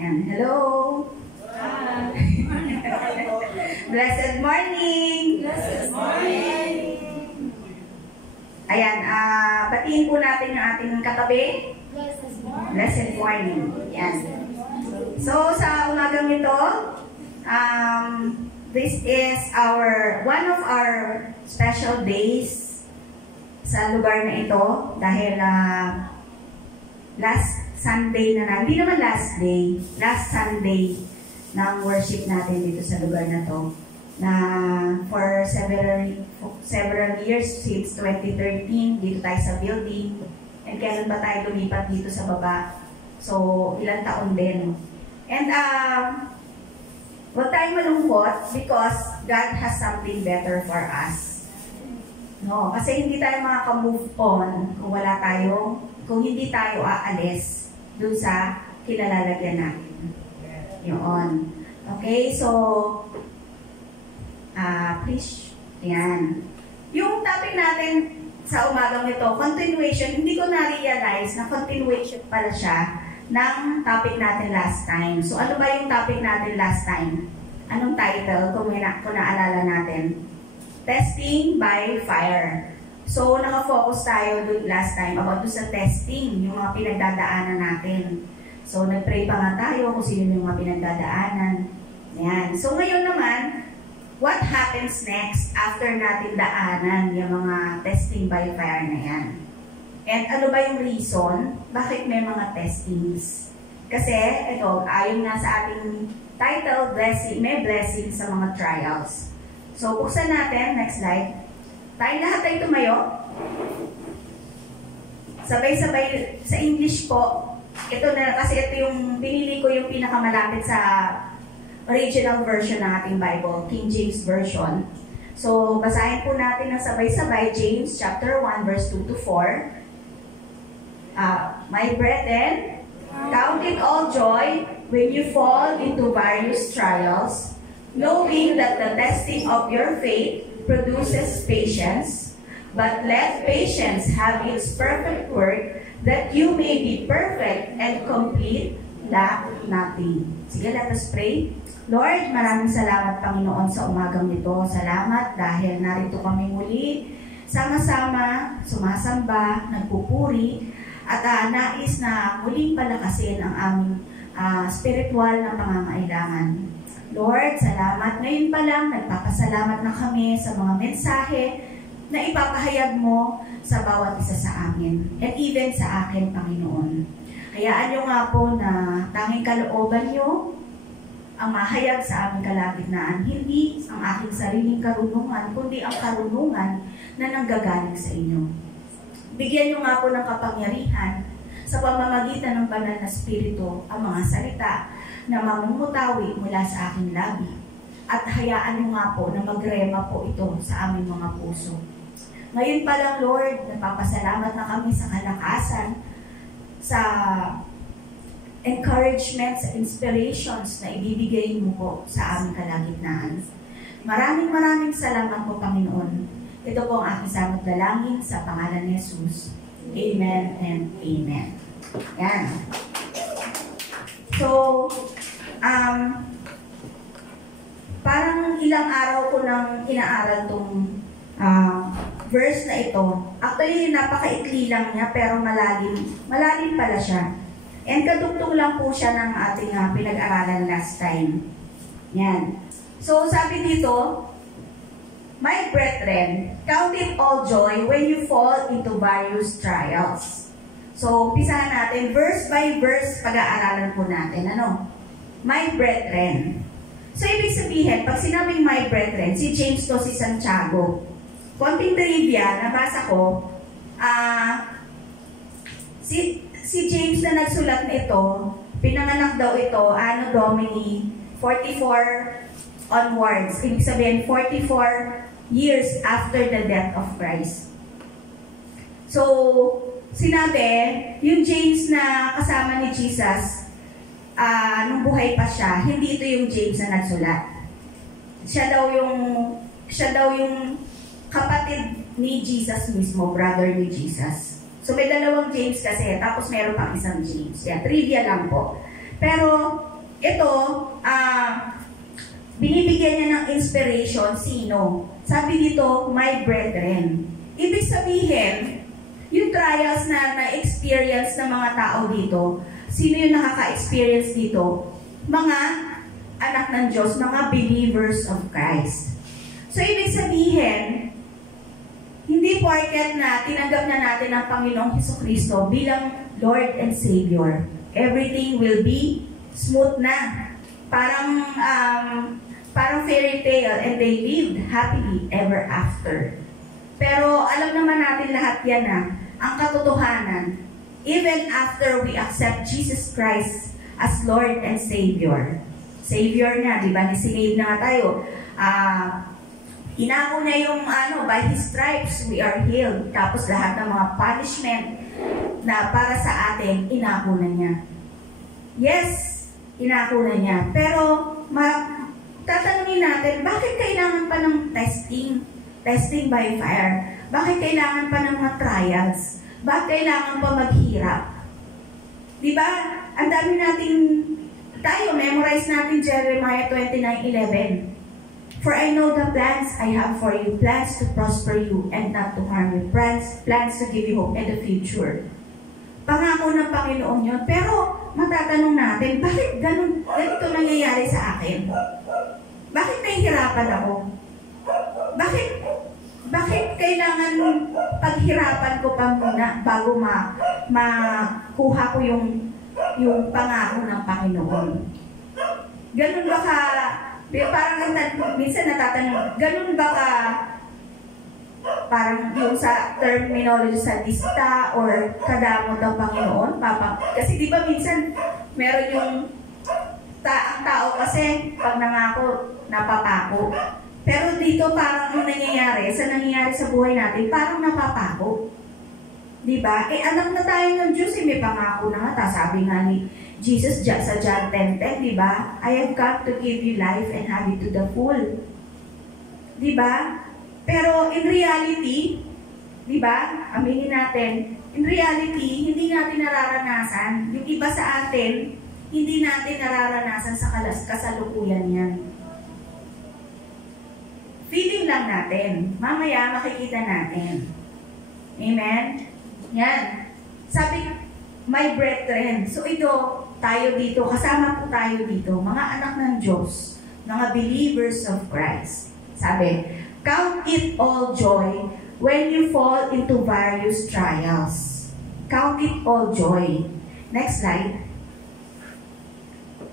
Yan. Hello! Blessed morning! Blessed morning! Ayan, batiin po natin ang ating katabi. Blessed morning! Blessed morning. Yan. So, sa umagang ito, this is one of our special days sa lugar na ito dahil last Sunday hindi naman last day, last Sunday ng worship natin dito sa lugar na to na for several years since 2013 dito tayo sa building and kailan ba tayo lumipat dito sa baba, so ilang taon din and huwag tayong malungkot because God has something better for us. No, kasi hindi tayo makaka-move on kung hindi tayo aalis dun sa kinalalagyan natin. Yun. Okay, so please, yan. Yung topic natin sa umagang ito, continuation, hindi ko na-realize na continuation pala siya ng topic natin last time. So, ano ba yung topic natin last time? Anong title kung naalala natin? Testing by fire. So, nakafocus tayo last time about sa testing, yung mga pinagdadaanan natin. So, nag-pray pa nga tayo kung sino yung mga pinagdadaanan. Yan. So, ngayon naman, what happens next after natin daanan yung mga testing by fire na yan? And ano ba yung reason? Bakit may mga testings? Kasi, ito, ayon nga sa ating title, may blessing sa mga trials. So, buksan natin. Next slide. Tayong lahat ay tumayo. Sabay-sabay sa English po. Ito na, kasi ito yung, pinili ko yung pinakamalapit sa original version ng ating Bible, King James Version. So, basahin po natin ng sabay-sabay, James chapter 1, verse 2 to 4. My brethren, count it all joy when you fall into various trials, knowing that the testing of your faith produces patience, but let patience have its perfect work, that you may be perfect and complete, lack nothing. Sige, let us pray. Lord, maraming salamat, Panginoon, sa umagang ito. Salamat dahil narito kami muli, sama-sama, sumasamba, nagpupuri, at nais na muling palakasin ang aming spiritual na pangangailangan. Lord, salamat. Ngayon pa lang, nagpapasalamat na kami sa mga mensahe na ipapahayag mo sa bawat isa sa amin. And even sa akin, Panginoon. Hayaan nyo nga po na tanging kalooban nyo ang mahayag sa aming kalagitnaan. Hindi ang aking sariling karunungan, kundi ang karunungan na nanggagaling sa inyo. Bigyan nyo nga po ng kapangyarihan sa pamamagitan ng banal na spirito ang mga salita na mamumutawi mula sa aking labi. At hayaan nyo nga po na magrema po ito sa aming mga puso. Ngayon pa lang, Lord, napapasalamat na kami sa kalakasan, sa encouragement, sa inspirations na ibibigay mo po sa aming kalagitnaan. Maraming salamat po, Panginoon. Ito po ang aking samot dalangin sa pangalan ni Jesus. Amen and amen. Yan. So, parang ilang araw ko nang inaaral tong verse na ito. Actually, napakaikli lang niya, pero malalim pala siya. And kadugtong lang po siya ng ating pinag-aralan last time. Yan. So, sabi dito, my brethren, count it all joy when you fall into various trials. So, umpisahan natin, verse by verse, pag-aaralan po natin. Ano? My brethren. So, ibig sabihin, pag sinabing my brethren, si James to si Santiago. Konting trivia, nabasa ko, si James na nagsulat nito, pinanganak daw ito, Anno Domini, 44 onwards. Ibig sabihin, 44 years after the death of Christ. So, sinabi, yung James na kasama ni Jesus, nung buhay pa siya, hindi ito yung James na nagsulat. Siya daw yung kapatid ni Jesus mismo, brother ni Jesus. So may dalawang James kasi, tapos meron pang isang James. Yan, trivia lang po. Pero ito, binibigyan niya ng inspiration, sino? Sabi dito, my brethren. Ibig sabihin, yung trials na na-experience ng mga tao dito, sino yung nakaka-experience dito? Mga anak ng Diyos, mga believers of Christ. So, ibig sabihin, hindi porket na tinanggap na natin ang Panginoong Hesukristo bilang Lord and Savior, everything will be smooth na. Parang fairy tale, and they lived happily ever after. Pero alam naman natin lahat yan na ang katotohanan, even after we accept Jesus Christ as Lord and Savior. Savior na, di ba? Sinave na nga tayo. Inako niya yung by His stripes we are healed. Tapos lahat ng mga punishment na para sa atin, inako na niya. Yes, inako na niya. Pero tatanungin natin, bakit kailangan pa ng testing? Testing by fire. Bakit kailangan pa ng mga trials? Bakit kailangan pa maghirap? Diba? Ang dami natin, tayo, memorize natin Jeremiah 29:11. For I know the plans I have for you, plans to prosper you and not to harm you, plans to give you hope in the future. Pangako ng Panginoon yun. Pero matatanong natin, bakit ganito nangyayari sa akin? Bakit nahihirapan ako? Bakit kailangan paghirapan ko pa muna bago makuha ko yung pangako ng Panginoon? Ganun ba ka, parang minsan natatanong, ganun ba ka, parang yung sa terminology sa lista or kadamot ng Panginoon? Kasi di ba minsan meron yung ang tao kasi pag nangako, napapako. Pero dito parang yung nangyayari sa buhay natin, parang napapako. Diba? Anak na tayo ng Diyos, may pangako na nga. Sabi nga ni Jesus sa John 10:10, diba? I have come to give you life and have it to the full. Diba? Pero in reality, diba? Aminin natin, in reality, hindi natin nararanasan. Yung iba sa atin, hindi natin nararanasan sa kasalukuyan yan. Feeling lang natin. Mamaya makikita natin. Amen? Yan. Sabi, my brethren. So ito, tayo dito, kasama po tayo dito, mga anak ng Diyos, mga believers of Christ. Sabi, count it all joy when you fall into various trials. Count it all joy. Next slide.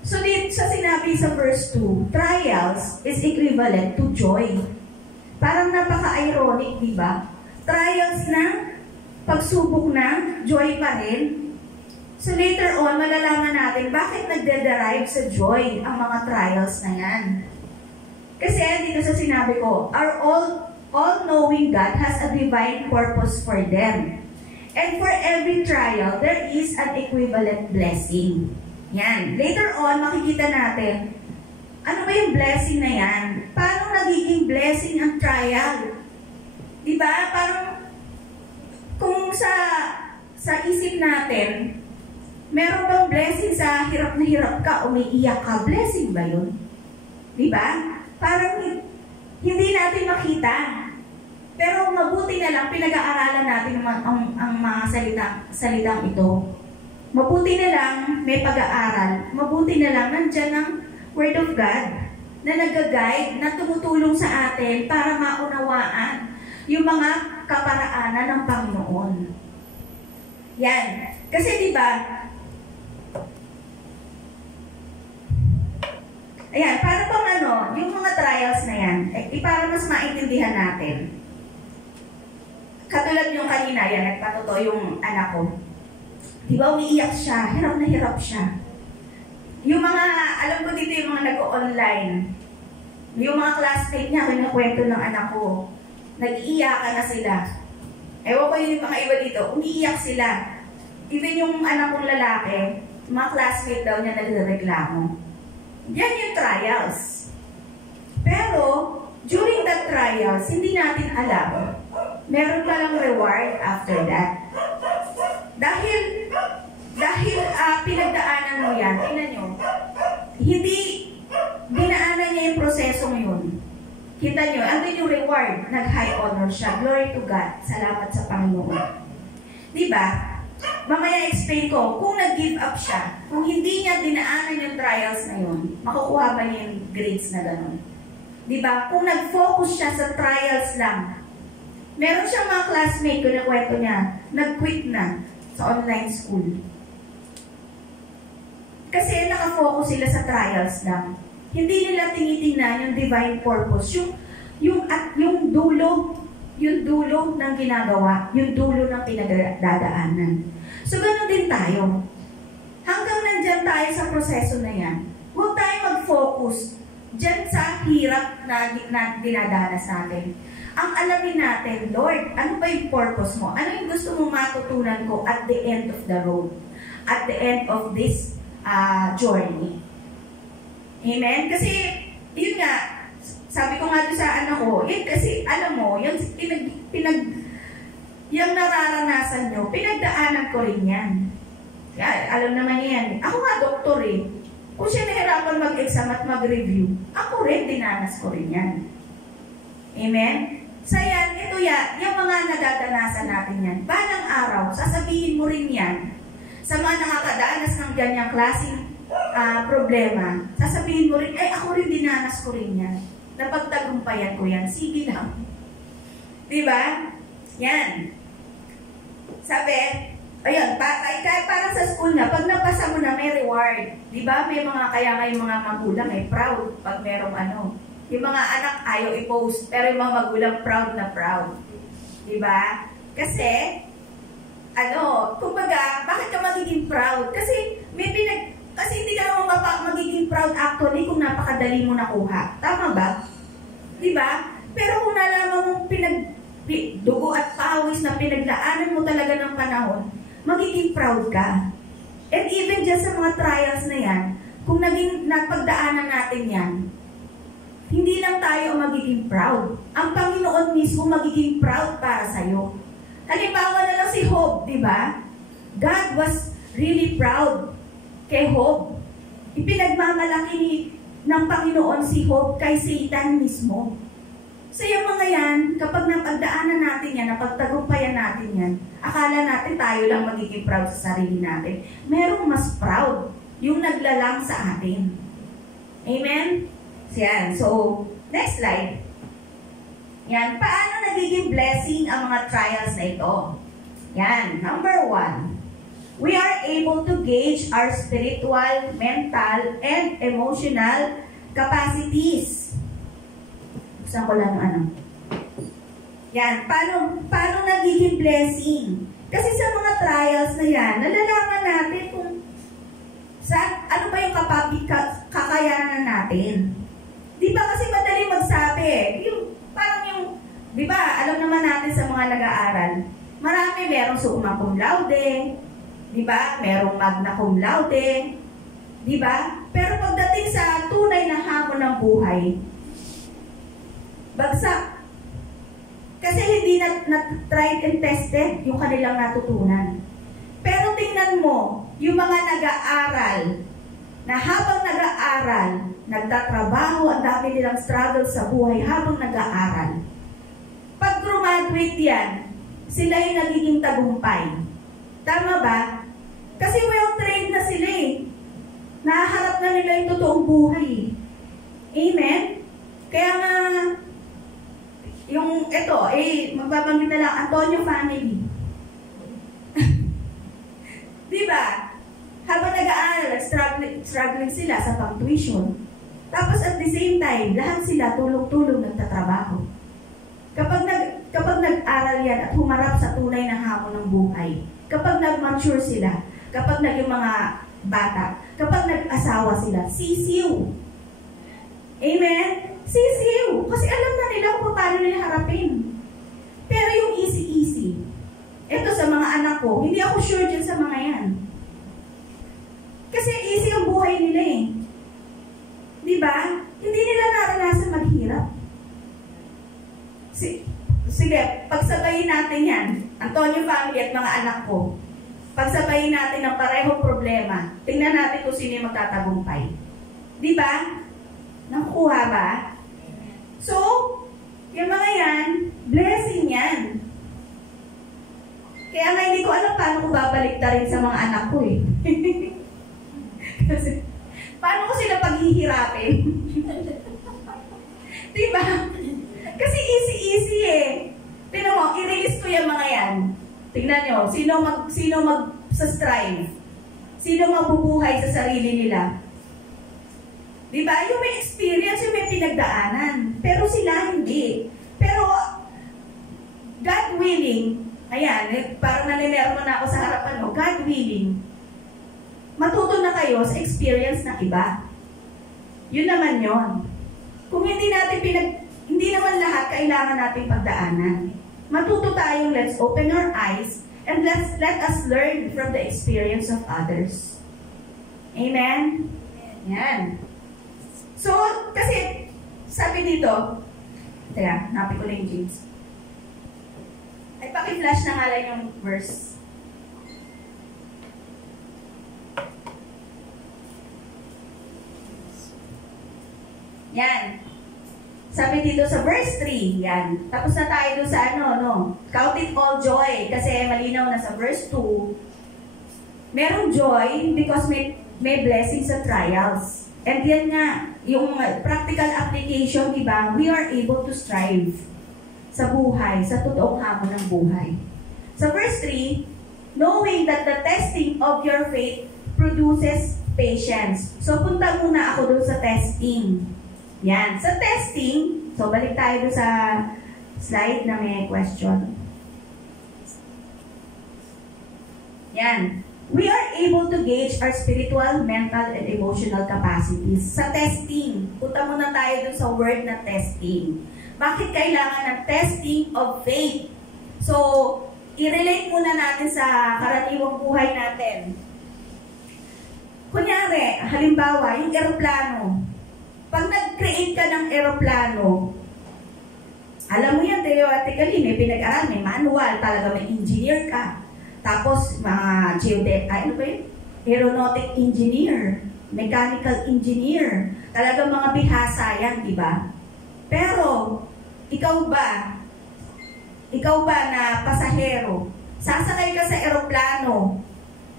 So dito sa sinabi sa verse 2, trials is equivalent to joy. Parang napaka-ironic, di ba? Trials na, pagsubok na, joy pa rin. So later on, malalaman natin bakit nagde-derive sa joy ang mga trials na yan. Kasi dito sa sinabi ko, our all-knowing God has a divine purpose for them. And for every trial, there is an equivalent blessing. Yan. Later on, makikita natin, ano ba yung blessing na yan? Paano nagiging blessing ang trial? Diba? Parang, kung sa isip natin, meron bang blessing sa hirap na hirap ka o may iyak ka? Blessing ba yun? Diba? Parang hindi natin makita. Pero mabuti na lang, pinag-aaralan natin ang mga salitang ito. Mabuti na lang may pag-aaral. Mabuti na lang nandyan ang Word of God na nag-guide, na tumutulong sa atin para maunawaan yung mga kaparaanan ng Panginoon. Yan. Kasi diba, ayan, para pang yung mga trials na yan, para mas maintindihan natin. Katulad yung kanina, yan, nagpatuto yung anak ko. Diba, umiiyak siya, hirap na hirap siya. Yung mga, alam ko dito yung mga nag-online, yung mga classmate niya, kinakwento ng anak ko, nag-iiyakan na sila. Ewan ko yung mga iba dito, umiiyak sila. Even yung anak kong lalaki, mga classmate daw niya nagreklamo. Yan yung trials. Pero, during the trials, hindi natin alam, meron palang reward after that. reward, nag-high honor siya. Glory to God. Salamat sa Panginoon. Diba? Mamaya explain ko, kung nag-give up siya, kung hindi niya dinaanan yung trials na yun, makukuha ba niya yung grades na gano'n? Diba? Kung nag-focus siya sa trials lang, meron siyang mga classmate, kung nakwento niya, nag-quit na sa online school. Kasi nakafocus sila sa trials lang. Hindi nila tinitingnan yung divine purpose, yung dulo ng ginagawa, yung dulo ng pinagdadaanan. So, ganoon din tayo. Hanggang nandyan tayo sa proseso na yan, huwag tayo mag-focus dyan sa hirap na dinadanas natin. Ang alamin natin, Lord, ano ba yung purpose mo? Ano yung gusto mong matutunan ko at the end of the road? At the end of this journey? Amen? Kasi, yun nga, sabi ko nga doon sa anak ko, yun kasi, alam mo, yung yung nararanasan nyo, pinagdaanan ko rin yan. Kaya, alam naman yan. Ako nga, doktor eh. Kung siya nahirapan mag-exam at mag-review, ako rin, dinanas ko rin yan. Amen? So yan, ito yan, yung mga nadadanasan natin yan. Balang araw, sasabihin mo rin yan sa mga nakakadanas ng ganyang klaseng problema. Sasabihin mo rin, ay ako rin dinanas ko rin yan. Napagtagumpayan ko yan. Sige lang. Diba? Yan. Sabi, ayun, parang sa school na, pag napasa mo na, may reward. Diba? May mga, kaya may mga magulang, may proud pag merong ano. Yung mga anak ayaw i-post, pero yung mga magulang proud na proud. Diba? Kasi, kumbaga, bakit ka magiging proud? Kasi, kasi hindi ka naman magiging proud actually kung napakadali mo nakuha. Tama ba? Diba? Pero kung nalaman mong dugo at pawis na pinagdaanan mo talaga ng panahon, magiging proud ka. And even dyan sa mga trials na yan, kung nagpagdaanan natin yan, hindi lang tayo magiging proud. Ang Panginoon mismo magiging proud para sa'yo. Halimbawa na lang si Job, di ba? God was really proud kay Job. Ipinagmamalaki ng Panginoon si Job kay Satan mismo. So yung mga yan, kapag napagdaanan natin yan, napagtagumpayan natin yan, akala natin tayo lang magiging proud sa sarili natin. Merong mas proud, yung naglalang sa atin. Amen? Yan. So, next slide. Yan. Paano nagiging blessing ang mga trials na ito? Yan. Number 1. We are able to gauge our spiritual, mental, and emotional capacities. Buksan ko lang ano. Yan. Paano nagiging blessing? Kasi sa mga trials na yan, nalalaman natin kung ano ba yung kakayanan natin. Di ba kasi madali magsabi eh. Di ba, alam naman natin sa mga nag-aaral, marami merong summa cum laude, di ba, merong magna cum laude, di ba? Pero pagdating sa tunay na hamon ng buhay, bagsak. Kasi hindi na-tried and tested yung kanilang natutunan. Pero tingnan mo, yung mga nag-aaral, na habang nag-aaral, nagtatrabaho, ang dami nilang struggle sa buhay habang nag-aaral. Pag graduate yan, sila yung nagiging tagumpay. Tama ba? Kasi well-trained na sila eh. Naharap na nila yung totoong buhay. Amen? Kaya nga, magbabanggit na lang, Antonio family. Diba? Habang nag-aaral, struggling sila sa pang-tuition. Tapos at the same time, lahat sila tulong-tulong nagtatrabaho. Kapag nag-aral yan at humarap sa tunay na hamon ng buhay, kapag nag-mature sila, kapag naging mga bata, kapag nag-asawa sila, sisiw. Amen? Sisiw. Kasi alam na nila kung paano nila harapin. Pero yung easy-easy, ito sa mga anak ko, hindi ako sure dyan sa mga yan. Kasi easy ang buhay nila eh. Diba? Hindi nila naranasan maghirap. Sige, pagsabayin natin yan. Antonio family at mga anak ko. Pagsabayin natin ang parehong problema. Tingnan natin kung sino yung magtatagumpay. Diba? Nakuha ba? So, Yung mga yan, blessing yan. Kaya nga hindi ko alam paano ko babaliktarin sa mga anak ko eh. Kasi, paano ko sila paghihirapin? Diba? Kasi easy-easy eh. Tingnan mo, i-release ko yung mga yan. Tingnan nyo, sino mag-strive? Sino mabubuhay sa sarili nila? Diba? Yung may experience, yung may pinagdaanan. Pero sila hindi. Pero, God willing, ayan, parang naninermo na ako sa harapan mo, God willing, matuto na kayo sa experience ng iba. Yun naman yon. Kung hindi naman lahat kailangan nating pagdaanan. Matuto tayong let's open our eyes and let us learn from the experience of others. Amen? Yan. So, kasi, sabi dito, teka, napin ko lang yung James. Ay, paki-flash na nga lang yung verse. Yan. Sabi dito sa verse 3, yan. Tapos na tayo doon sa count it all joy. Kasi malinaw na sa verse 2, merong joy because may blessings sa trials. And yan nga, yung practical application, diba, we are able to strive sa buhay, sa totoong hamon ng buhay. Sa verse 3, knowing that the testing of your faith produces patience. So, punta muna ako doon sa testing. Yan. Sa testing, so balik tayo doon sa slide na may question. Yan. We are able to gauge our spiritual, mental, and emotional capacities. Sa testing, punta muna tayo doon sa word na testing. Bakit kailangan ng testing of faith? So, i-relate muna natin sa karaniwang buhay natin. Kunyari, halimbawa, yung eroplano. Pag nag-create ka ng eroplano, alam mo yan, theoretically, may pinag-aral, may manual, talaga may engineer ka. Tapos, mga aeronautic engineer, mechanical engineer, talagang mga bihasa yan, di ba? Pero, ikaw ba na pasahero, sasakay ka sa eroplano,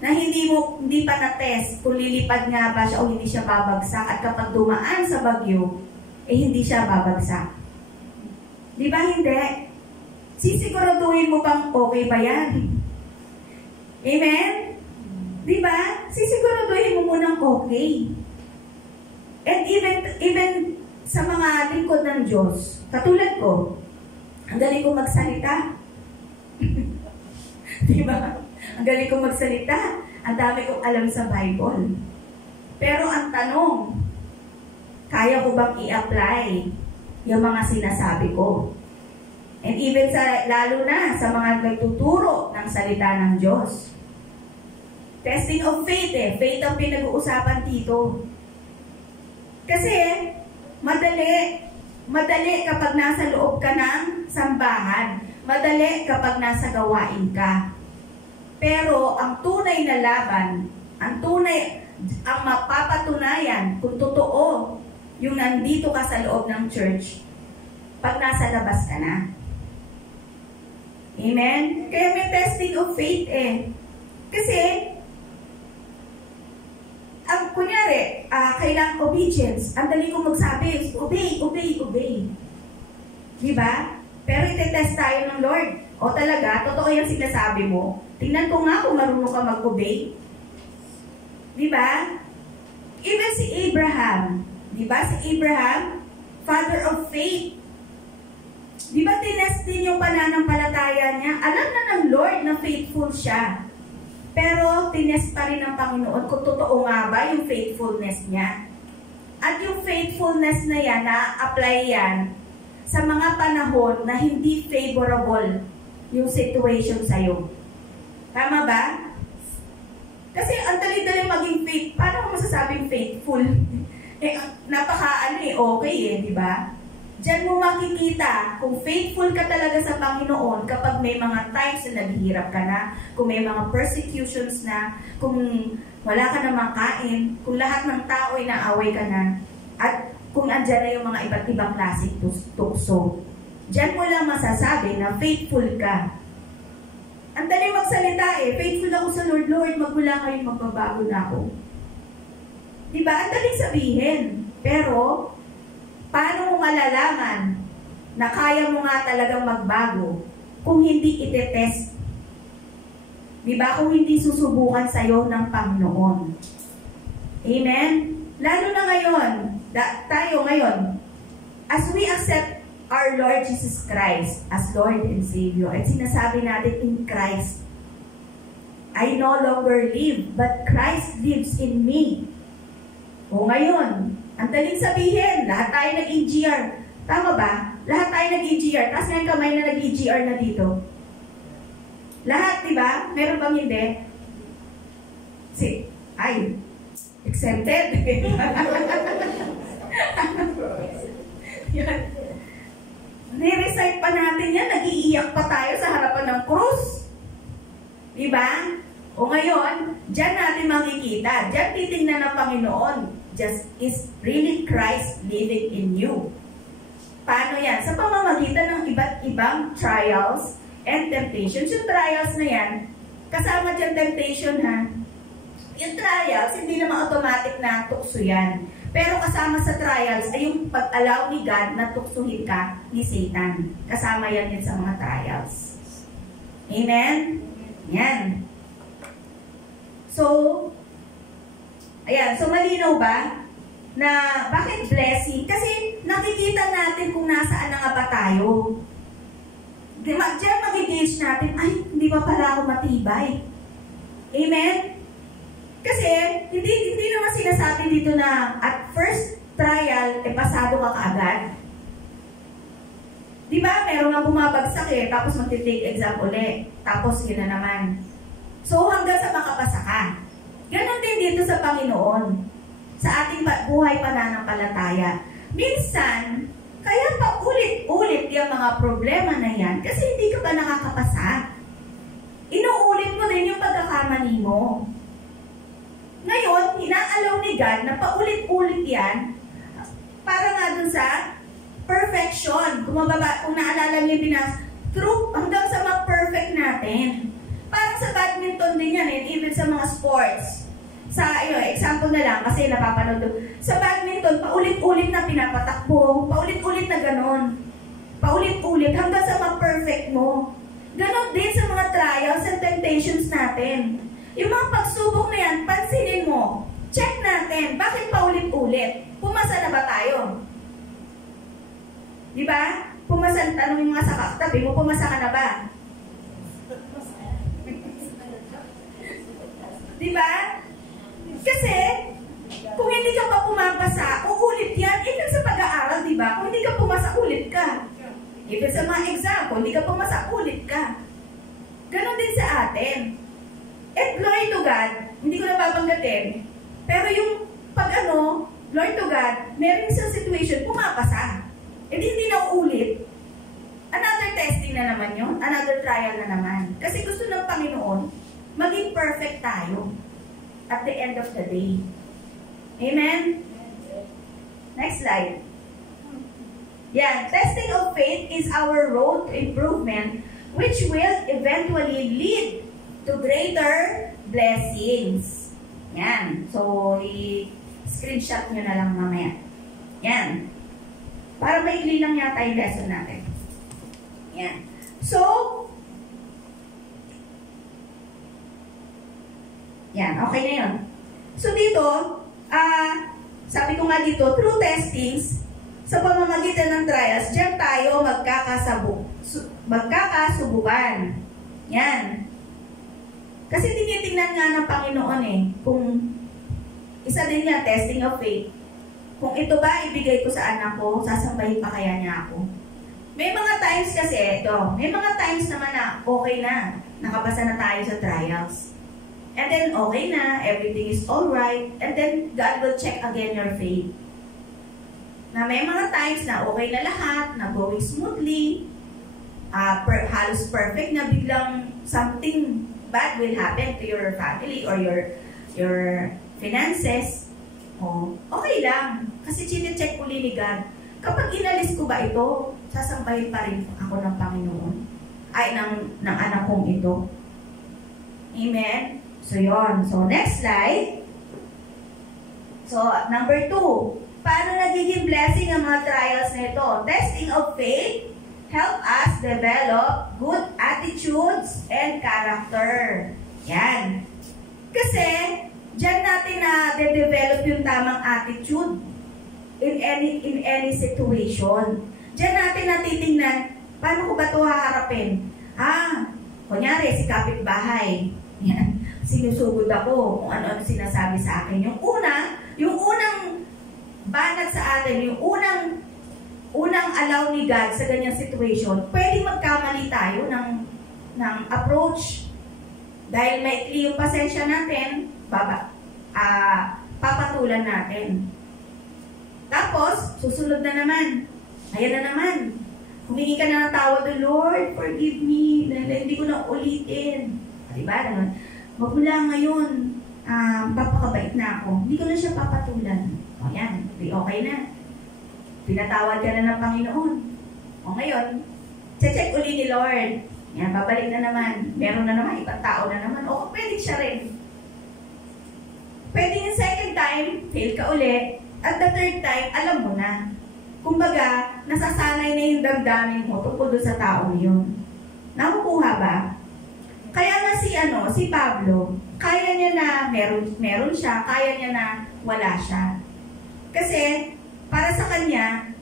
na hindi pa na-test kung lilipad nga ba siya o hindi siya babagsak, at kapag dumaan sa bagyo, hindi siya babagsak. Di ba hindi? Sisiguraduhin mo bang okay ba yan? Amen? Di ba? Sisiguraduhin mo munang okay. And even sa mga lingkod ng Diyos, katulad ko, ang galing kong magsalita. Di ba? Ang galing kong magsalita. Ang dami kong alam sa Bible. Pero ang tanong, kaya ko bang i-apply yung mga sinasabi ko? And even lalo na sa mga nagtuturo ng salita ng Diyos. Testing of faith Faith ang pinag-uusapan dito. Kasi, madali kapag nasa loob ka ng sambahan. Madali kapag nasa gawain ka. Pero ang tunay na laban, ang mapapatunayan kung totoo yung nandito ka sa loob ng church, pag nasa labas ka na. Amen? Kaya may testing of faith Kasi, kunyari, kailangan obedience. Ang dali kong magsabi, obey. Diba? Pero itetest tayo ng Lord. O talaga, totoo yung sinasabi mo. Tingnan ko nga kung marunong ka mag-obey. Diba? Even si Abraham. Diba? Si Abraham, father of faith. Diba tinest din yung pananampalataya niya? Alam na ng Lord na faithful siya. Pero tinest pa rin ng Panginoon kung totoo nga ba yung faithfulness niya. At yung faithfulness na yan, na-apply yan sa mga panahon na hindi favorable yung situation sa'yo. Tama ba? Kasi ang dali-dali maging faith. Paano mo masasabing faithful? Okay di ba? Diyan mo makikita kung faithful ka talaga sa Panginoon kapag may mga times na naghihirap ka na, kung may mga persecutions na, kung wala ka na makain, kung lahat ng tao ay naaway ka na, at kung andyan na yung mga iba't ibang klaseng tukso. Diyan mo lang masasabi na faithful ka. Ang dali magsalita faithful ako sa Lord, Lord, magmula ngayon magbabago na ako. Diba? Ang daling sabihin. Pero, paano mo malalaman na kaya mo nga talagang magbago kung hindi itetest? Diba? Kung hindi susubukan sa'yo ng Panginoon. Amen? Lalo na ngayon, tayo ngayon, as we accept our Lord Jesus Christ as Lord and Savior, at sinasabi natin in Christ, I no longer live, but Christ lives in me. O ngayon, ang daling sabihin, lahat tayo nag-EGR. Tama ba? Lahat tayo nag-EGR. Tapos ngayon kamay na nag-EGR na dito. Lahat, di ba? Meron bang hindi? Exempted. Yan. Ni-recite pa natin yan, nag-iiyak pa tayo sa harapan ng krus. Di ba? O ngayon, dyan natin makikita, dyan titingnan ng Panginoon, just is really Christ living in you. Paano yan? Sa pamamagitan ng iba't ibang trials and temptations. Yung trials na yan, kasama dyan temptation ha. Yung trials, hindi naman automatic na tukso yan. Pero kasama sa trials ay yung pag-allow ni God na tuksuhin ka ni Satan. Kasama yan sa mga trials. Amen? Yan. So, ayan. So, malinaw ba na bakit blessing? Kasi nakikita natin kung nasaan na nga ba tayo. Diyan mag-gauge natin, ay, hindi pa pala ako matibay. Amen? Kasi, hindi naman sinasabi dito na at first trial, pasado ka kaagad. Di ba? Meron nga bumabagsak tapos magti-take exam ulit. Tapos yun na naman. So, hanggang sa makapasa ka. Ganon din dito sa Panginoon. Sa ating buhay pananampalataya. Minsan, kaya pa ulit-ulit yung mga problema na yan kasi hindi ka ba nakakapasa. Inuulit mo rin yung pagkakamali mo. Ngayon, inaalaw ni God na paulit-ulit yan para nga dun sa perfection. Kung naalala niyo through hanggang sa mag-perfect natin. Parang sa badminton din yan even sa mga sports. Sa example na lang, kasi napapanood doon. Sa badminton, paulit-ulit na pinapatakbo, paulit-ulit na ganon. Paulit-ulit hanggang sa mag-perfect mo. Ganon din sa mga trials and temptations natin. Yung mga pagsubok na yan, pansinin mo. Check natin, bakit paulit-ulit? Pumasa na ba tayo? Di ba? Pumasa, tanong yung mga sa tabi mo, pumasa ka na ba? Di ba? Kasi, kung hindi ka pa pumapasa, uulit yan. Even sa pag-aaral, di ba? Kung hindi ka pumasa, ulit ka. Even sa mga exam, kung hindi ka pumasa, ulit ka. Ganon din sa atin. And glory to God, hindi ko napapanggatin. Pero yung glory to God, meron isang situation, pumapasa. And hindi na uulit. Another testing na naman yun. Another trial na naman. Kasi gusto ng Panginoon, maging perfect tayo at the end of the day. Amen? Next slide. Yan. Testing of faith is our road to improvement which will eventually lead to greater blessings. Yan. So, i-screenshot nyo na lang mamaya. Yan. Para maigli lang yata yung lesson natin. Yan. So, yan. Okay na yun. So, dito, sabi ko nga dito, through testings, sa pamamagitan ng trials, diyan tayo magkakasubukan. Yan. Kasi tinitingnan nga ng Panginoon kung isa din niya, testing of faith. Kung ito ba ibigay ko sa anak ko, sasambahin pa kaya niya ako. May mga times kasi, may mga times naman na okay na, nakapasa na tayo sa trials. And then okay na, everything is alright, and then God will check again your faith. Na may mga times na okay na lahat, na going smoothly, halos perfect na biglang something bad will happen to your family or your finances. Okay lang. Kasi chine-check uli ni God. kapag inalis ko ba ito, sasambahin pa rin ako ng Panginoon? Ay, ng anak kong ito. Amen? So, yon. So, next slide. So, number 2. Paano nagiging blessing ang mga trials na ito? Testing of faith help us develop good attitudes and character. Yan. Kasi, diyan natin na-develop yung tamang attitude in any situation. Diyan natin natitingnan, paano ko ba ito haharapin? Kunyari, si kapitbahay. Yan. Sinusugod ako kung ano-ano sinasabi sa akin. Yung unang banat sa atin, yung unang allow ni God sa ganyang situation, pwedeng magkamali tayo ng approach. Dahil maikli yung pasensya natin, papatulan natin. Tapos, susunod na naman. Ayan na naman. Humingi ka na ng tawad, Lord, forgive me. Hindi ko na ulitin. Diba? Magmula ngayon, papakabait na ako. Hindi ko na siya papatulan. O yan, okay na. Pinatawad ka na ng Panginoon. O ngayon, check uli ni Lord. Yan, babalik na naman. Meron na naman, ibang tao na naman. O, pwede siya rin. Pwede yung second time, fail ka uli. At the third time, alam mo na. Kumbaga, nasasanay na yung damdamin mo tungkol doon sa taong yun. Nakukuha ba? Kaya nga si Pablo, kaya niya na meron siya, kaya niya na wala siya. Kasi, para sa kanya,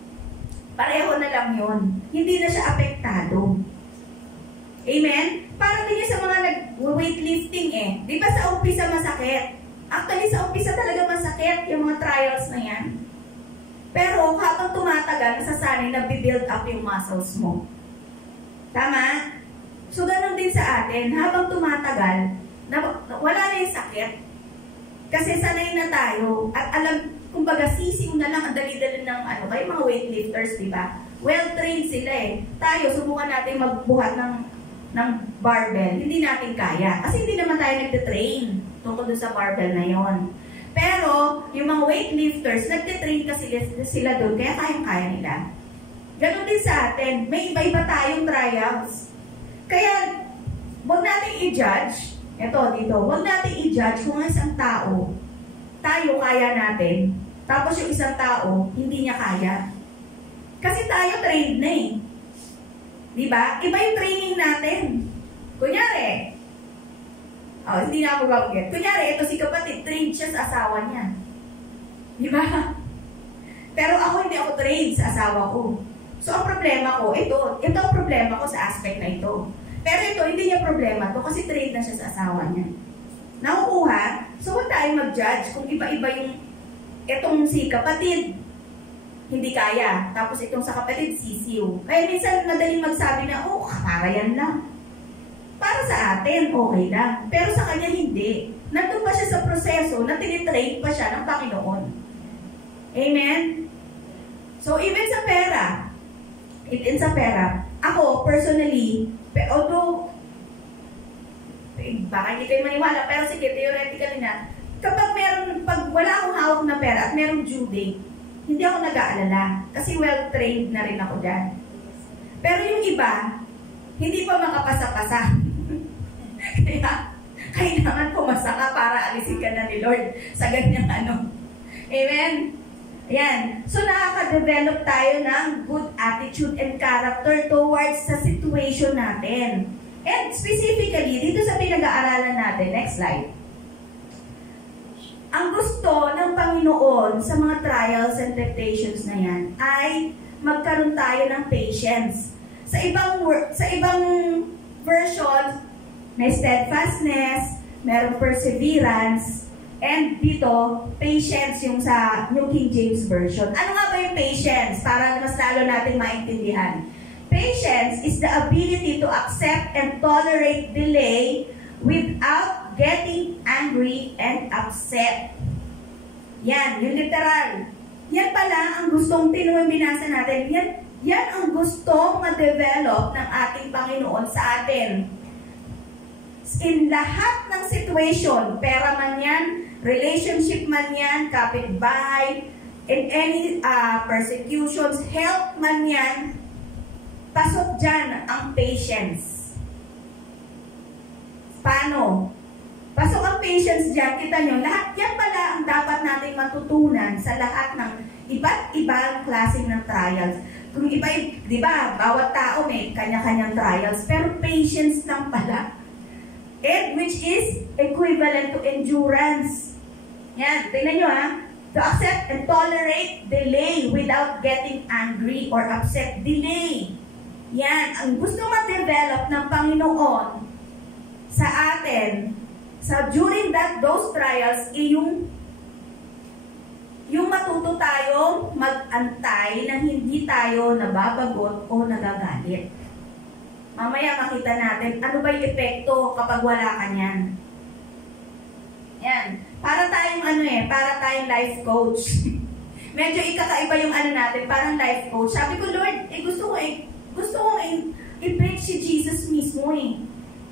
pareho na lang yun. Hindi na siya apektado. Amen? Parang din sa mga nag-weightlifting Di ba sa umpisa masakit? Actually, sa umpisa talaga masakit yung mga trials na yan. Pero habang tumatagal, nasasanay na build up yung muscles mo. Tama? So, ganun din sa atin. Habang tumatagal, wala na yung sakit. Kasi sanay na tayo. At alam, kumbaga, sisiw na lang ang dali-dali ng kayo mga weightlifters, di ba? Well-trained sila Tayo, subukan natin magbuhat ng barbell. Hindi natin kaya. Kasi hindi naman tayo nagtitrain tungkol doon sa barbell na yon. Pero, yung mga weightlifters, nagtitrain kasi sila doon, kaya kayang-kaya nila. Ganon din sa atin. May iba-iba tayong trials. Kaya, huwag natin i-judge. Ito, dito. Huwag natin i-judge kung isang tao, tayo kaya natin, tapos yung isang tao, hindi niya kaya. Kasi tayo trained na Diba? Iba yung training natin. Kunyari, hindi na ako gawin. Kunyari, ito si kapatid, trained siya sa asawa niya. Diba? Pero ako hindi ako trained sa asawa ko. So, ang problema ko, ito ang problema ko sa aspect na ito. Pero ito, hindi niya problema to kasi trained na siya sa asawa niya. Nakukuha? So, huwag tayo mag-judge kung iba-iba yung itong si kapatid, hindi kaya. Tapos itong sa kapatid, sisiw. Kaya minsan madaling magsabi na, para yan lang. Para sa atin, okay lang. Pero sa kanya, hindi. Nandun pa siya sa proseso na tinitrain pa siya ng Panginoon. Amen? So, even sa pera, ako, personally, although, baka hindi kayo maniwala, pero sige, theoretically na, pag wala akong hawak na pera at merong due date, hindi ako nag-aalala. Kasi well-trained na rin ako dyan. Pero yung iba, hindi pa makapasa-pasa. Kaya, kailangan pumasa ka para alisin ka na ni Lord sa ganyang Amen? Ayan. So, nakaka-develop tayo ng good attitude and character towards sa situation natin. And specifically, dito sa pinag-aaralan natin, next slide. Ang gusto ng Panginoon sa mga trials and temptations na yan ay magkaroon tayo ng patience. Sa ibang version, may steadfastness, merong perseverance, and dito, patience yung sa New King James Version. Ano nga ba yung patience? Para mas lalo natin maintindihan. Patience is the ability to accept and tolerate delay without getting angry and upset. Yan, yung literal. Yan pala ang gustong binasa natin. Yan ang gustong ma-develop ng ating Panginoon sa atin. In lahat ng situation, pera man yan, relationship man yan, kapitbahay, in any persecutions, help man yan, pasok dyan ang patience. Paano? Pasok ang patience dyan. Kita nyo, lahat yan pala ang dapat nating matutunan sa lahat ng iba't ibang klaseng ng trials. Kung iba, di ba, bawat tao may kanya-kanyang trials, pero patience lang pala. And which is equivalent to endurance. Yan, tingnan nyo ha. To accept and tolerate delay without getting angry or upset. Delay. Yan, ang gusto ma-develop ng Panginoon sa atin, during those trials, yung matuto tayong mag-antay nang hindi tayo nababagot o nagagalit. Mamaya makita natin ano ba yung epekto kapag wala ka niyan. Yan. Para tayong para tayong life coach. Medyo ikakaiba yung natin, parang life coach. Sabi ko, Lord, gusto ko i-preach si Jesus mismo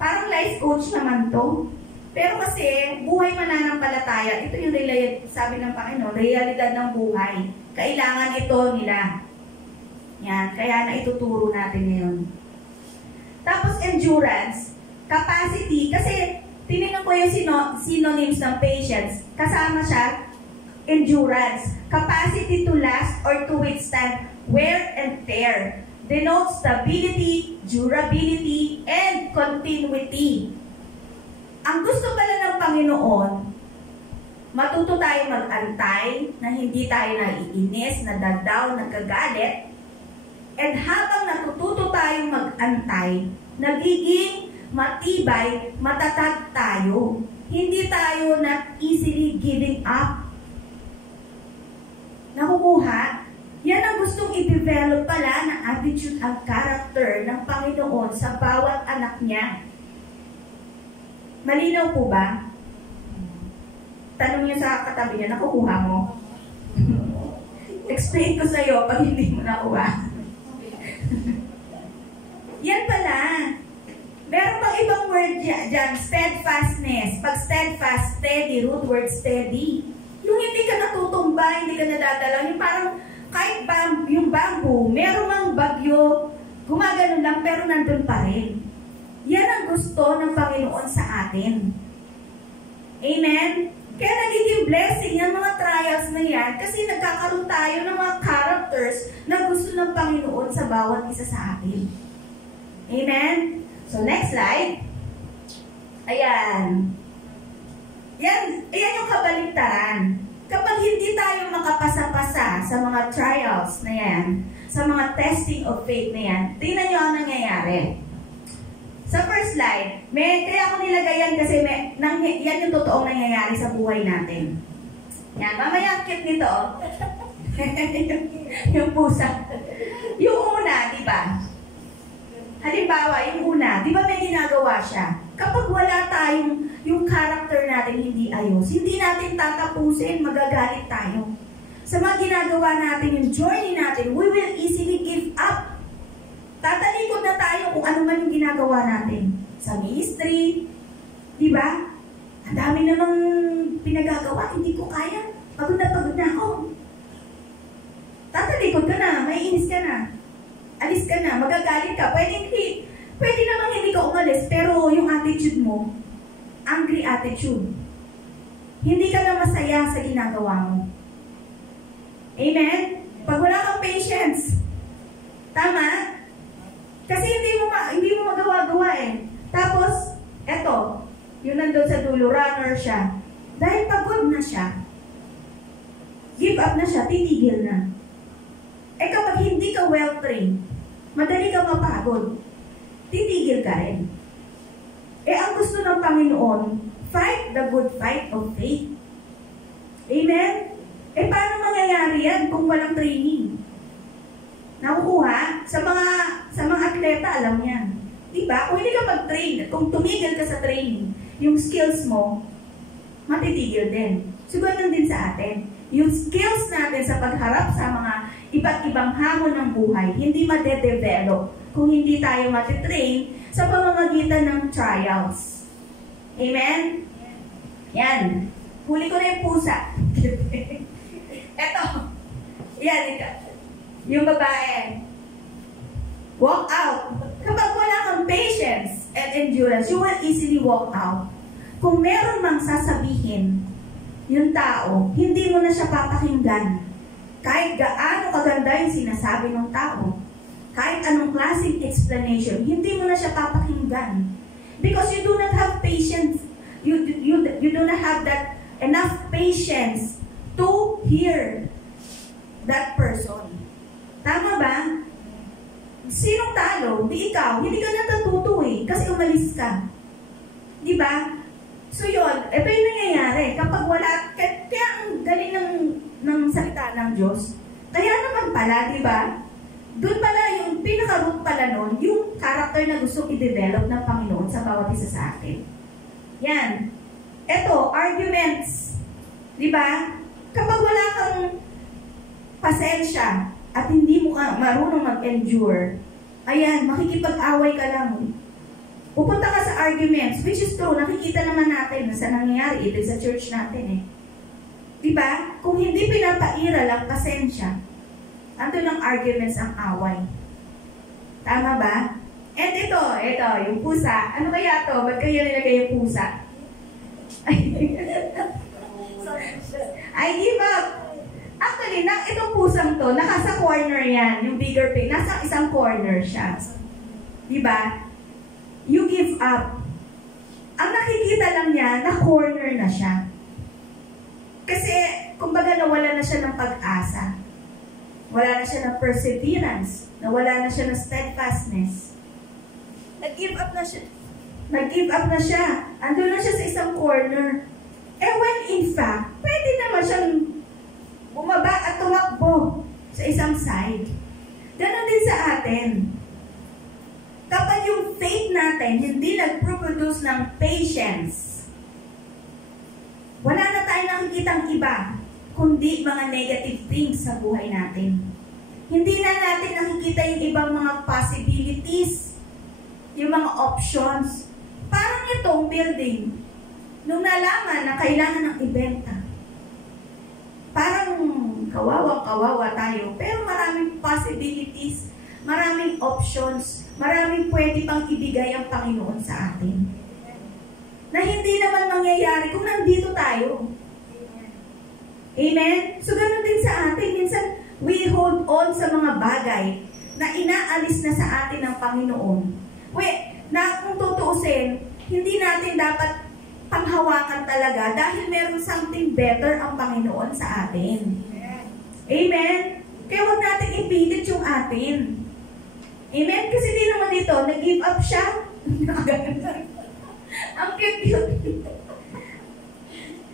Parang life coach naman to. Pero kasi, buhay mananampalataya, ito yung sabi ng Panginoon, realidad ng buhay. Kailangan ito nila. Yan, kaya na ituturo natin ngayon. Tapos endurance, capacity, kasi tinignan ko yung synonyms ng patience. Kasama siya, endurance, capacity to last or to withstand wear and tear. Denotes stability, durability, and continuity. Ang gusto pala ng Panginoon, matuto tayo mag-antay, na hindi tayo naiinis, nadadaw, nagkagalit. And habang natututo tayong mag-antay, nagiging matibay, matatag tayo. Hindi tayo not easily giving up. Nakukuha? Yan ang gustong i-develop pala na attitude at character ng Panginoon sa bawat anak niya. Malinaw po ba? Tanong niya sa katabi niya, nakukuha mo? Explain ko sa'yo pag hindi mo nakuha. Yan pala. Meron pang ibang word dyan, steadfastness. Pag steadfast, steady, root word steady. Yung hindi ka natutumba, hindi ka nadadalaw, yung parang kahit yung bamboo, meron mang bagyo, gumagano lang pero nandun pa rin. Yan ang gusto ng Panginoon sa atin. Amen? Kaya nagiging blessing yung mga trials na yan kasi nagkakaroon tayo ng mga characters na gusto ng Panginoon sa bawat isa sa atin. Amen? So, next slide. Ayan. Ayan yung kabaligtaran. Kapag hindi tayo makapasa-pasa sa mga trials na yan, sa mga testing of faith na yan, tingnan nyo ang nangyayari. Sa first slide, kaya ako nilagay yan kasi yan yung totoong nangyayari sa buhay natin. Yan, mamaya ang cute nito. Yung pusa. Yung una, di ba? Halimbawa, yung una, di ba may ginagawa siya? Kapag wala tayong, yung character natin hindi ayos, hindi natin tatapusin, magagalit tayo. Sa mga ginagawa natin, yung journey natin, we will easily give up. Tatalikod na tayo kung ano man yung ginagawa natin. Sa ministry, di ba? Ang dami namang pinagagawa, hindi ko kaya. Pagod na ako. Tatalikod ka na, maiinis ka na. Alis ka na, magagalit ka. Pwede namang hindi ka umalis, pero yung attitude mo, angry attitude. Hindi ka na masaya sa ginagawa mo. Amen? Pag wala kang patience, tama? Kasi hindi mo magawa-gawa Tapos, eto, yun nandun sa dulo, runner siya. Dahil pagod na siya, give up na siya, titigil na. Kapag hindi ka well-trained, madali ka mapagod, titigil ka rin. Ang gusto ng Panginoon, fight the good fight of faith. Amen? Paano mangyayari yan kung walang training? Nakukuha? Sa mga atleta, alam yan. Diba? Kung hindi ka mag-train, kung tumigil ka sa training, yung skills mo, matitigil din. So, ganun din sa atin. Yung skills natin sa pagharap sa mga iba't ibang hamon ng buhay, hindi madedevelop kung hindi tayo matitrain sa pamamagitan ng trials. Amen? Yan. Huli ko na yung pusa. Eto, Yan, yung babae. Walk out. Kapag wala kang patience and endurance, you will easily walk out. Kung meron mang sasabihin, yung tao, hindi mo na siya papakinggan. Kahit gaano kaganda yung sinasabi ng tao, kahit anong klaseng explanation, hindi mo na siya papakinggan. Because you do not have patience. You do not have that enough patience to hear that person. Tama ba? Sinong talo? Di ikaw. Hindi ka natututo eh. Kasi umalis ka. Di ba? So yun, ito yung nangyayari. Kapag wala, kaya ang galing ng salita ng Diyos. Kaya naman pala, di ba? Doon pala yung pinaka-root pala nun, yung character na gusto i-develop ng Panginoon sa bawat isa sa atin. Yan. Ito, arguments. Di ba? Kapag wala kang pasensya at hindi mo ka marunong mag-endure, ayan, makikipag-away ka lang. Pupunta ka sa arguments, which is true, nakikita naman natin na sa nangyayari ito sa church natin eh. Diba? Kung hindi pinapaira lang pasensya, andun ang arguments ang away. Tama ba? And ito, yung pusa. Ano kaya to? Ba't kayo nilagay yung pusa? I give up. Actually, itong pusang to, nasa corner yan, yung bigger pig, nasa isang corner siya. Diba? You give up. Ang nakikita lang niya, na corner na siya. Kasi, kumbaga nawala na siya ng pag-asa. Wala na siya ng perseverance. Nawala na siya ng steadfastness. Nag-give up na siya. Nag-give up na siya. Andun na siya sa isang corner. When in fact, pwede naman siyang bumaba at tumakbo sa isang side. Ganon din sa atin. Kapag yung faith natin hindi nag-produce ng patience, wala na tayong nakikitang iba, kundi mga negative things sa buhay natin. Hindi na natin nakikita yung ibang mga possibilities, yung mga options. Parang itong building, nung nalaman na kailangan ng ibenta, parang kawawa tayo, pero maraming possibilities, maraming options, maraming pwede pang ibigay ang Panginoon sa atin. Na hindi naman mangyayari kung nandito tayo. Amen? So, ganun din sa atin. Minsan, we hold on sa mga bagay na inaalis na sa atin ng Panginoon. Na kung tutuusin, hindi natin dapat panghawakan talaga dahil meron something better ang Panginoon sa atin. Amen? Kaya huwag natin ipilit yung atin. Amen? Kasi di naman dito, nag-give up siya. Ang cute-cute.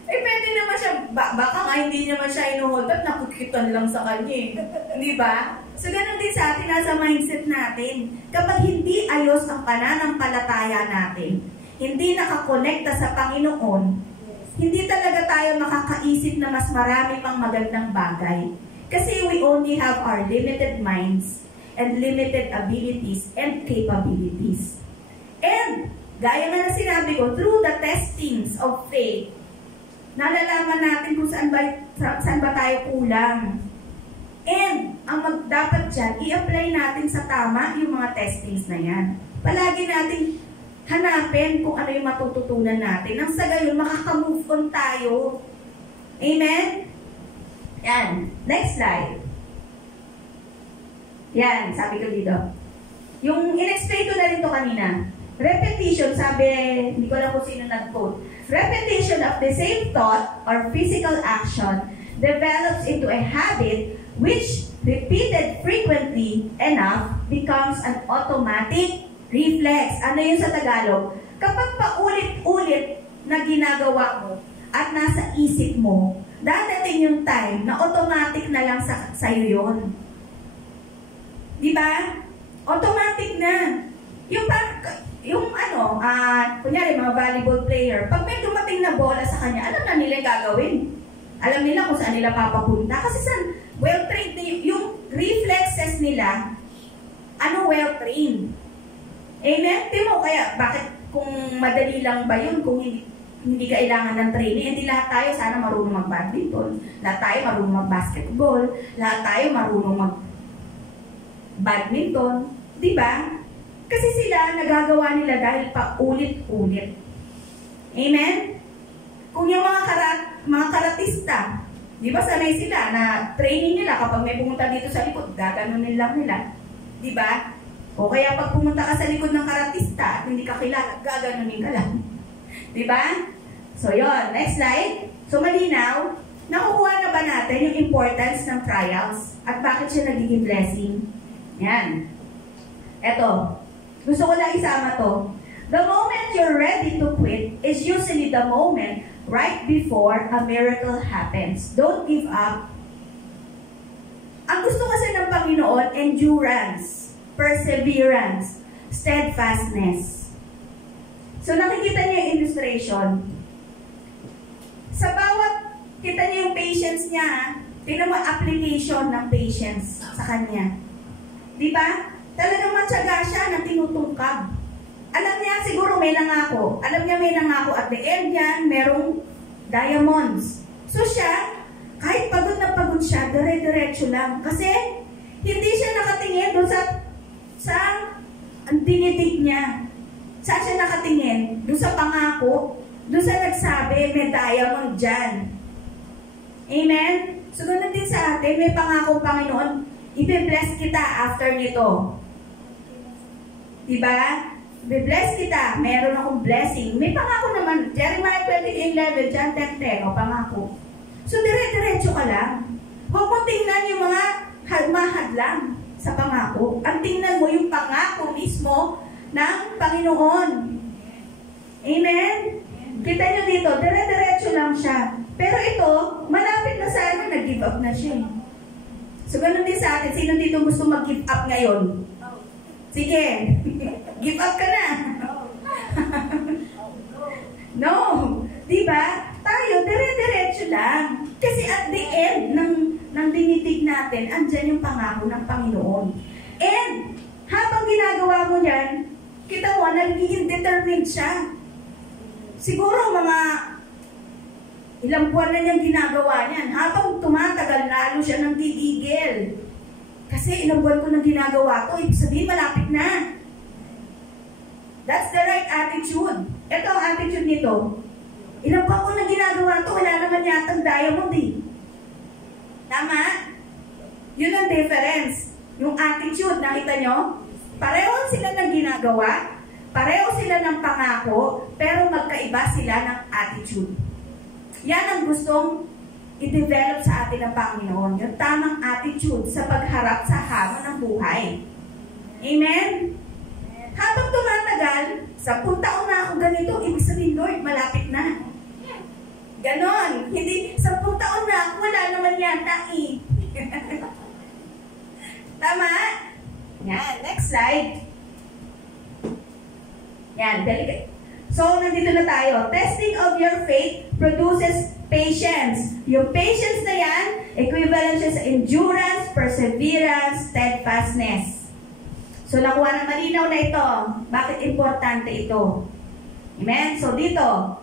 Pwede naman siya, baka nga hindi naman siya inuhold up, nakukitan lang sa kanya eh. Di ba? So, ganun din sa atin, nasa mindset natin. Kapag hindi ayos ang pananampalataya natin, hindi nakakonekta sa Panginoon, hindi talaga tayo makakaisip na mas marami pang magandang bagay. Kasi we only have our limited minds and limited abilities and capabilities. And, gaya nga na sinabi ko, through the testings of faith, nalalaman natin kung saan ba tayo kulang. And, ang dapat dyan, i-apply natin sa tama yung mga testings na yan. Palagi natin hanapin kung ano yung matututunan natin. Nang sa gayon, makaka-move on tayo. Amen? Yan. Next slide. Yan, sabi ko dito. Yung in-explain ko na rin to kanina. Repetition, sabi, hindi ko lang kung sino nag-quote. Repetition of the same thought or physical action develops into a habit which, repeated frequently enough, becomes an automatic reflex. Ano yun sa Tagalog? Kapag paulit-ulit na ginagawa mo at nasa isip mo, dadating yung time na automatic na lang sa'yo yun. Di ba? Automatic na. Kunyari mga volleyball player, pag may dumating na bola sa kanya, alam na nila yung gagawin. Alam nila kung saan nila papapunta. Kasi well-trained, yung reflexes nila, well-trained. Amen? Timo, kaya bakit kung madali lang ba yun, kung hindi, hindi kailangan ng training. Hindi lahat tayo sana marunong mag-badminton. Lahat tayo marunong mag-basketball. Lahat tayo marunong mag-badminton. Diba? Kasi sila nagagawa nila dahil pa ulit-ulit. Amen? Kung yung mga karatista, di ba sanay sila na training nila kapag may pumunta dito sa likod, gaganunin lang nila. Di ba? O kaya pag pumunta ka sa likod ng karatista at hindi ka kilala, gaganunin ka lang. Di ba? So yon, next slide. So malinaw, nakukuha na ba natin yung importance ng trials at bakit siya nagiging blessing? Yan. Eto, gusto ko lang isama to. The moment you're ready to quit is usually the moment right before a miracle happens. Don't give up. Ang gusto kasi ng Panginoon, endurance, perseverance, steadfastness. So nakikita niyo yung illustration. Sa bawat, kita niyo yung patience niya, tingnan mo application ng patience sa kanya. Di ba? Talagang matyaga siya na tinutungkab. Alam niya siguro may nangako. Alam niya may nangako at the end yan, merong diamonds. So siya, kahit pagod na pagod siya, dire-diretso lang. Kasi hindi siya nakatingin doon sa ang tinitig niya. Saan siya nakatingin? Doon sa pangako. Doon sa nagsabi, may diamond dyan. Amen? So ganun din sa atin, may pangako Panginoon, i-bless kita after nito. Diba? I-bless kita, meron akong blessing. May pangako naman, Jeremiah 28:11, John 10:10, o pangako. So dire-diretso ka lang. Huwag mo tingnan yung mga mahadlang sa pangako. Ang tingnan mo yung pangako mismo ng Panginoon. Amen? Kita nyo dito, dire-diretso lang siya. Pero ito, malapit na sa amin, nag-give up na siya. So ganun din sa atin, sino dito gusto mag-give up ngayon? Sige, give up ka na. No, diba? Tayo, dire-diretso lang. Kasi at the end ng dinitig natin, andyan yung pangako ng Panginoon. And, habang ginagawa mo yan, kita mo, nagiging determined siya. Siguro mga ilang buwan na niyang ginagawa niyan. Habang tumatagal, lalo siya ng gigigil. Kasi ilang buwan ko nang ginagawa to, ibig sabihin malapit na. That's the right attitude. Ito ang attitude nito. Ilang buwan ko nang ginagawa to, wala naman yatang diamond eh. Tama? Yun ang difference. Yung attitude, nakita nyo? Pareho sila ng ginagawa, pareho sila ng pangako, pero magkaiba sila ng attitude. Yan ang gustong i-develop sa atin ng Panginoon, yung tamang attitude sa pagharap sa hamon ng buhay. Amen? Habang tumatagal, 10 taon na ako ganito, ibig sabihin, Lord, malapit na. Ganon. Hindi, 10 taon na ako, wala naman yata eh. Tama? Yan, next slide. Yan, delicate. So, nandito na tayo. Testing of your faith produces patience. Yung patience na yan, equivalent siya sa endurance, perseverance, steadfastness. So, nakuha na malinaw na ito. Bakit importante ito? Amen? So, dito,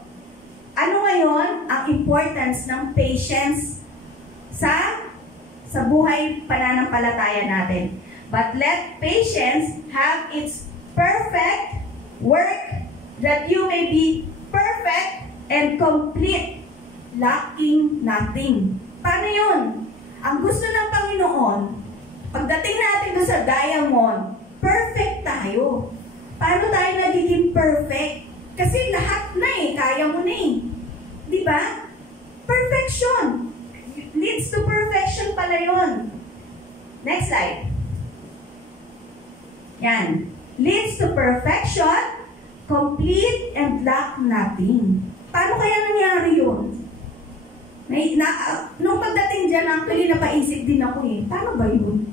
ano ngayon ang importance ng patience sa buhay pananampalataya natin? But let patience have its perfect work, that you may be perfect and complete, lacking nothing. Paano yun? Ang gusto ng Panginoon, pagdating natin doon sa diamond, perfect tayo. Paano tayo nagiging perfect? Kasi lahat na eh, kaya mo na eh. Diba? Perfection. Leads to perfection pala yun. Next slide. Yan. Leads to perfection, complete, and lack nothing. Paano kaya nangyari yun? Nung pagdating dyan, actually napaisip din ako eh. Paano ba yun?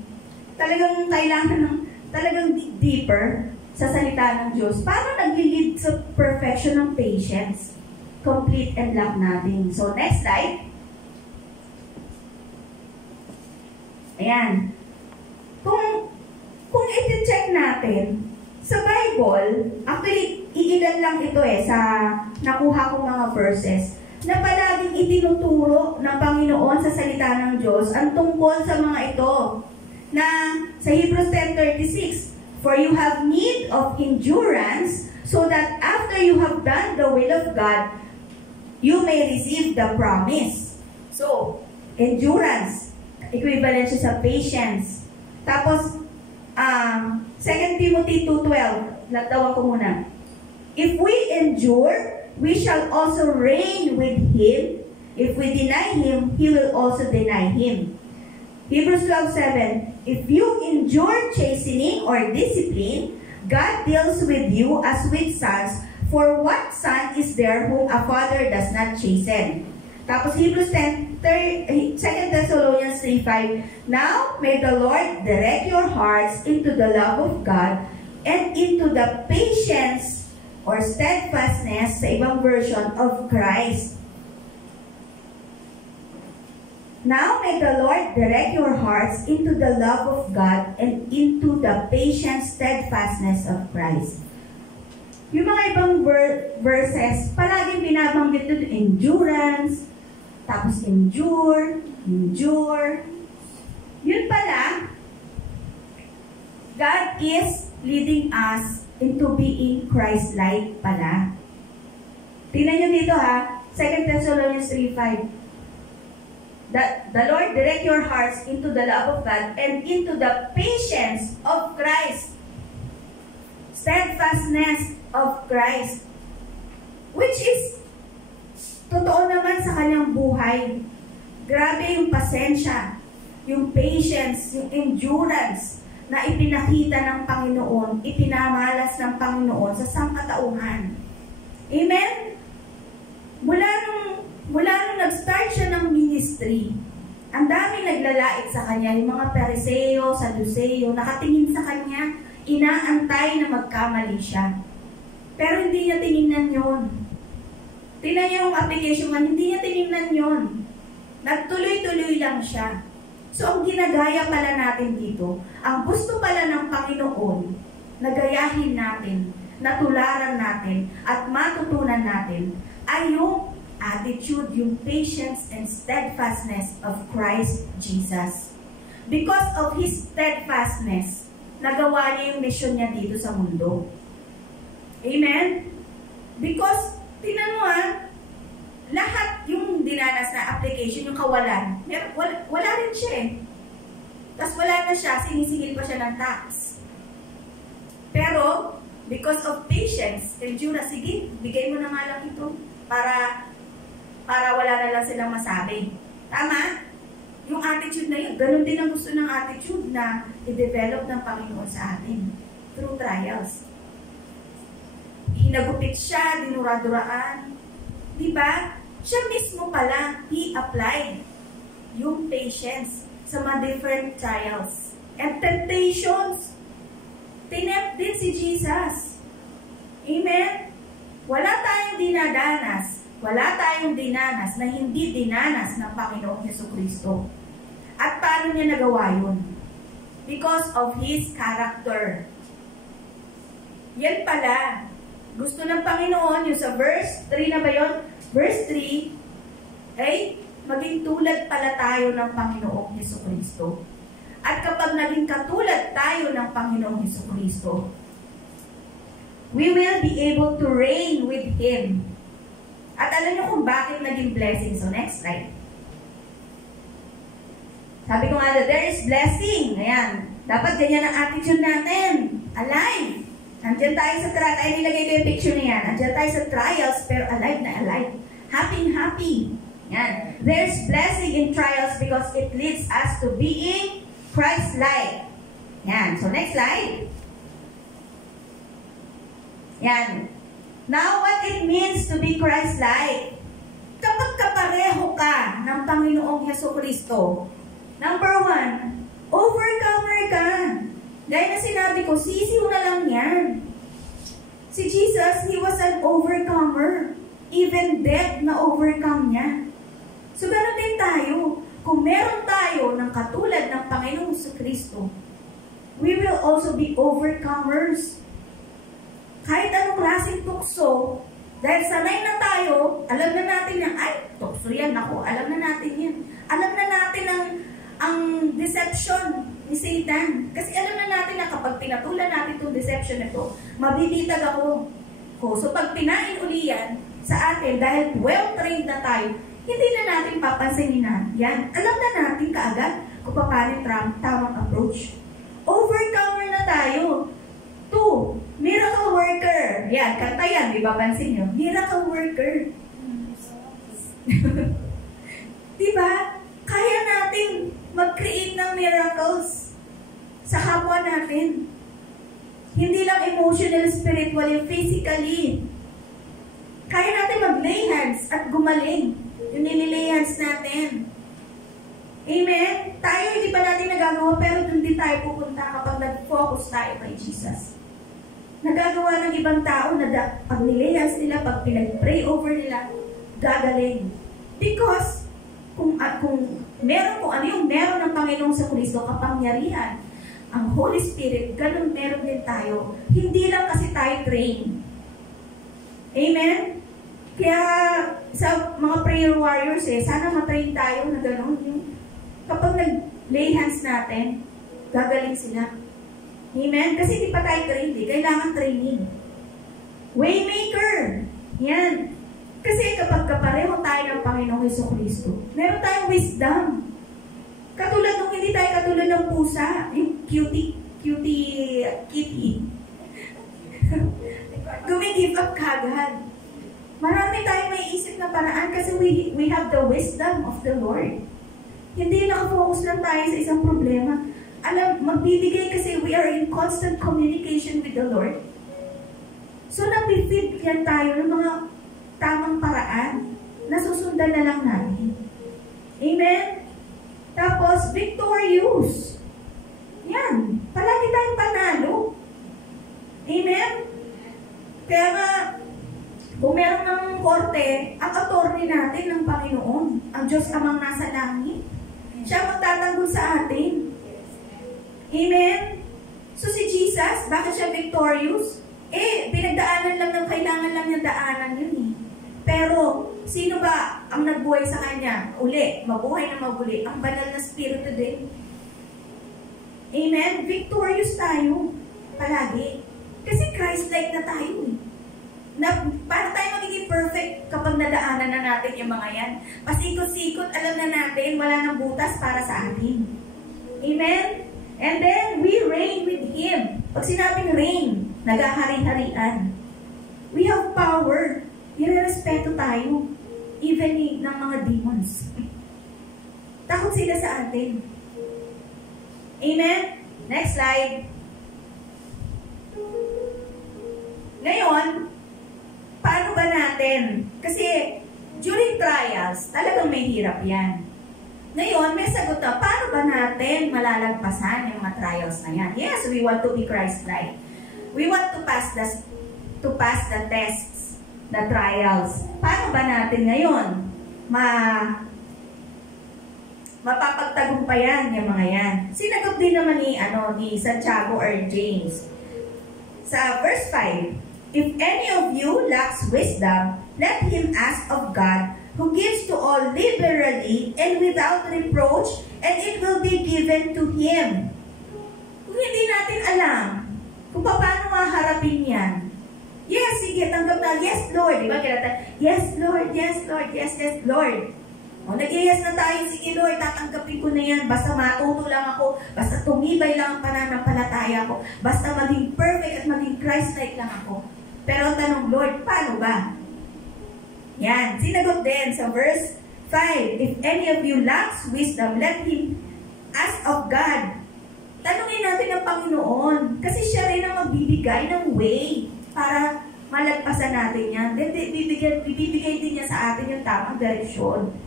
Talagang kailangan ng, talagang deeper sa salita ng Diyos. Paano nag-lead sa perfection ng patience, complete, and lack nothing? So, next slide. Ayan. Kung i-check natin, sa Bible, actually, iilan lang ito eh, sa nakuha kong mga verses na palaging itinuturo ng Panginoon sa salita ng Diyos ang tungkol sa mga ito. Na sa Hebrews 10:36, for you have need of endurance, so that after you have done the will of God, you may receive the promise. So, endurance, equivalent siya sa patience. Tapos, 2 Timothy 2:12, latawan ko muna. If we endure, we shall also reign with Him. If we deny Him, He will also deny Him. Hebrews 12:7, if you endure chastening or discipline, God deals with you as with sons, for what son is there whom a father does not chasten? Tapos Hebrews 2 Thessalonians 3:5, now may the Lord direct your hearts into the love of God and into the patience or steadfastness, sa ibang version, of Christ. Now may the Lord direct your hearts into the love of God and into the patient steadfastness of Christ. Yung mga ibang verses, palaging binabanggit dito, endurance, tapos endure. Yun pala, God is leading us into being Christ-like pala. Tingnan nyo dito ha, 2 Thessalonians 3:5. That the Lord direct your hearts into the love of God and into the patience of Christ. Steadfastness of Christ. Which is, totoo naman sa kanyang buhay. Grabe yung pasensya, yung patience, yung endurance na ipinakita ng Panginoon, ipinamalas ng Panginoon sa sangkatauhan. Amen? Mula nung nag-start siya ng ministry, ang daming naglalait sa kanya, yung mga Pariseo, Saduceo, nakatingin sa kanya, inaantay na magkamali siya. Pero hindi niya tinignan yun. Tingnan niya yung application man, hindi niya tinignan yun. Nagtuloy-tuloy lang siya. So, ang ginagaya pala natin dito, ang gusto pala ng Panginoon, nagayahin natin, natularan natin, at matutunan natin, ay yung attitude, yung patience and steadfastness of Christ Jesus. Because of His steadfastness, nagawa niya yung mission niya dito sa mundo. Amen? Because, tingnan mo lahat yung dinanas na application, yung kawalan, wala rin siya eh. Tapos wala na siya, sinisingil pa siya ng tax. Pero, because of patience, endurance, sige, bigay mo na nga lang ito para wala na lang silang masabi. Tama? Yung attitude na yun, ganun din ang gusto ng attitude na i-develop ng Panginoon sa atin through trials. Hinagupit siya, dinuraduraan. Diba? Siya mismo pala, He applied yung patience sa mga different trials and temptations. Tinempt din si Jesus. Amen? Wala tayong dinanas na hindi dinanas ng Panginoong Jesucristo. At paano niya nagawa yun? Because of His character. Yan pala. Gusto ng Panginoon, yung sa verse 3 na ba yun? Verse 3, ay maging tulad pala tayo ng Panginoong Jesucristo. At kapag naging katulad tayo ng Panginoong Jesucristo, we will be able to reign with Him. At alam niyo kung bakit naging blessing. So, next slide. Sabi ko nga, there is blessing. Ayan. Dapat ganyan ang attitude natin. Alive. Nandiyan tayo sa trials. Ay, nilagay ko yung picture na yan. Nandiyan tayo sa trials, pero alive na alive. Happy. Ayan. There's blessing in trials because it leads us to being Christ-like. Ayan. So, next slide. Ayan. Now, what it means to be Christ-like? Kapag kapareho ka ng Panginoong Jesucristo, number 1, overcomer ka. Dahil na sinabi ko, sisiw na lang yan. Si Jesus, He was an overcomer. Even death na overcome niya. So, ganun din tayo. Kung meron tayo ng katulad ng Panginoong Jesucristo, we will also be overcomers. Kahit anong klaseng tukso, Dahil sanay na tayo, alam na natin na, ay, tukso yan ako, alam na natin yan. Alam na natin ang deception ni Satan. Kasi alam na natin na kapag pinatulan natin itong deception nito, mabibitag ako. So pag pinain uli yan sa atin, dahil well-trained na tayo, hindi na natin papansinin na yan. Alam na natin kaagad kung paano yung tamang approach. Overcomer na tayo. 2, miracle worker. Yan, kanta yan, di ba pansin nyo? Miracle worker. Diba? Kaya natin mag-create ng miracles sa kapwa natin. Hindi lang emotional, spiritually, physically. Kaya natin mag-lay hands at gumaling. Yung nililay hands natin. Amen? Tayo hindi pa natin nagagawa, pero dun din tayo pupunta kapag nag-focus tayo kay Jesus. Nagagawa ng ibang tao na pag nilay hands nila, pag pinag-pray over nila, gagaling. Because, kung ano yung meron ng Panginoong sa Kristo, kapangyarihan, ang Holy Spirit, ganun meron din tayo. Hindi lang kasi tayo train. Amen? Kaya sa mga prayer warriors sana matrain tayo na gano'n. Kapag nag-lay hands natin, gagaling sila. Amen? Kasi hindi pa tayo trained kailangan training. Waymaker. Yan. Kasi kapag kapareho tayo ng Panginoong Jesucristo, meron tayong wisdom. Katulad nung hindi tayo katulad ng pusa, yung kitty. Gumigive up kagad. Marami tayong may isip na paraan kasi we have the wisdom of the Lord. Hindi nakafocus lang tayo sa isang problema. Magbibigay kasi we are in constant communication with the Lord. So, napifit yan tayo ng mga tamang paraan na susundan na lang natin. Amen? Tapos, victorious. Yan. Palagi tayong panalo. Amen? Kaya nga, kung meron ng korte, ang attorney natin ng Panginoon, ang Diyos amang nasa langit, siya magtatanggol sa atin. Amen? So si Jesus, bakit siya victorious? Pinagdaanan lang ng kailangan lang niya daanan yun eh. Pero, sino ba ang nagbuhay sa kanya? Uli, mabuhay na mabuli. Ang banal na spirito din. Amen? Victorious tayo. Palagi. Kasi Christ-like na tayo eh. Paano tayo magiging perfect kapag nadaanan na natin yung mga yan? Pasikot-sikot, alam na natin, wala nang butas para sa atin. Amen? And then, we reign with Him. Pag sinabing reign, nagahari-harian. We have power. Irerespeto tayo. Even ng mga demons. Takot sila sa atin. Amen? Next slide. Ngayon, paano ba natin? Kasi, during trials, talagang may hirap yan. Ngayon, may sagot na, paano ba natin malalagpasan yung mga trials na yan? Yes, we want to be Christ-like. We want to pass the tests, the trials. Paano ba natin ngayon mapapagtagumpayan yung mga yan? Sinagot din naman ni Santiago or James. Sa verse 5, if any of you lacks wisdom, let him ask of God, who gives to all liberally and without reproach, and it will be given to him. Kung hindi natin alam kung paano maharapin yan, yes, sige, tanggap na, yes, Lord. Diba? Yes, Lord, yes, Lord, yes, yes, Lord. O, nag-yes na tayo, sige, Lord, tatanggapin ko na yan. Basta matuto lang ako, basta tumibay lang ang pananampalataya ko, basta maging perfect at maging Christ-like lang ako. Pero tanong, Lord, paano ba? Yan, sinagot din sa verse 5, if any of you lacks wisdom, let him ask of God. Tanungin natin ang Panginoon, kasi siya rin ang magbibigay ng way para malagpasan natin yan. Then, bibigay din niya sa atin yung tamang direksyon.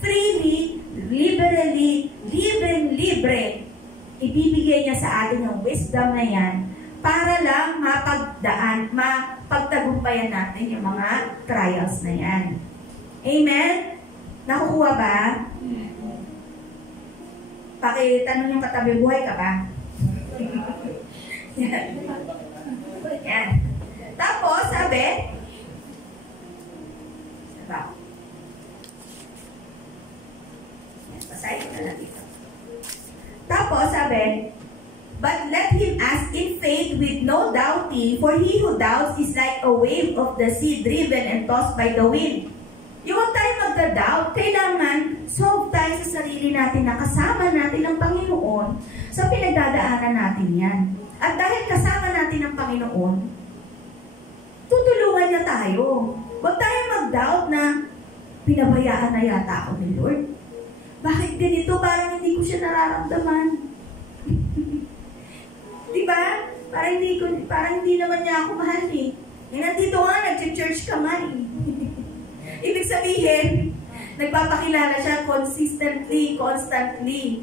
Freely, liberally, libre, ibibigay niya sa atin yung wisdom na yan para lang mapagtagumpayan natin yung mga trials na yan. Amen? Nakukuha ba? Pakitanong yung katabi, buhay ka ba? Yan. Yan. Tapos, sabi, Basahin ko na lang dito. Tapos, sabi, but let him ask in faith with no doubting, for he who doubts is like a wave of the sea driven and tossed by the wind. Yung huwag tayo magda-doubt, kailangan solve tayo sa sarili natin na kasama natin ang Panginoon sa pinagdadaanan natin yan. At dahil kasama natin ang Panginoon, tutulungan niya tayo. Huwag tayo mag-doubt na pinabayaan na yata ako ni Lord. Bakit ganito? Parang hindi ko siya nararamdaman. Diba? Parang hindi naman niya ako mahal eh. Nandito nga, nag-church ka man eh. Ibig sabihin, nagpapakilala siya constantly,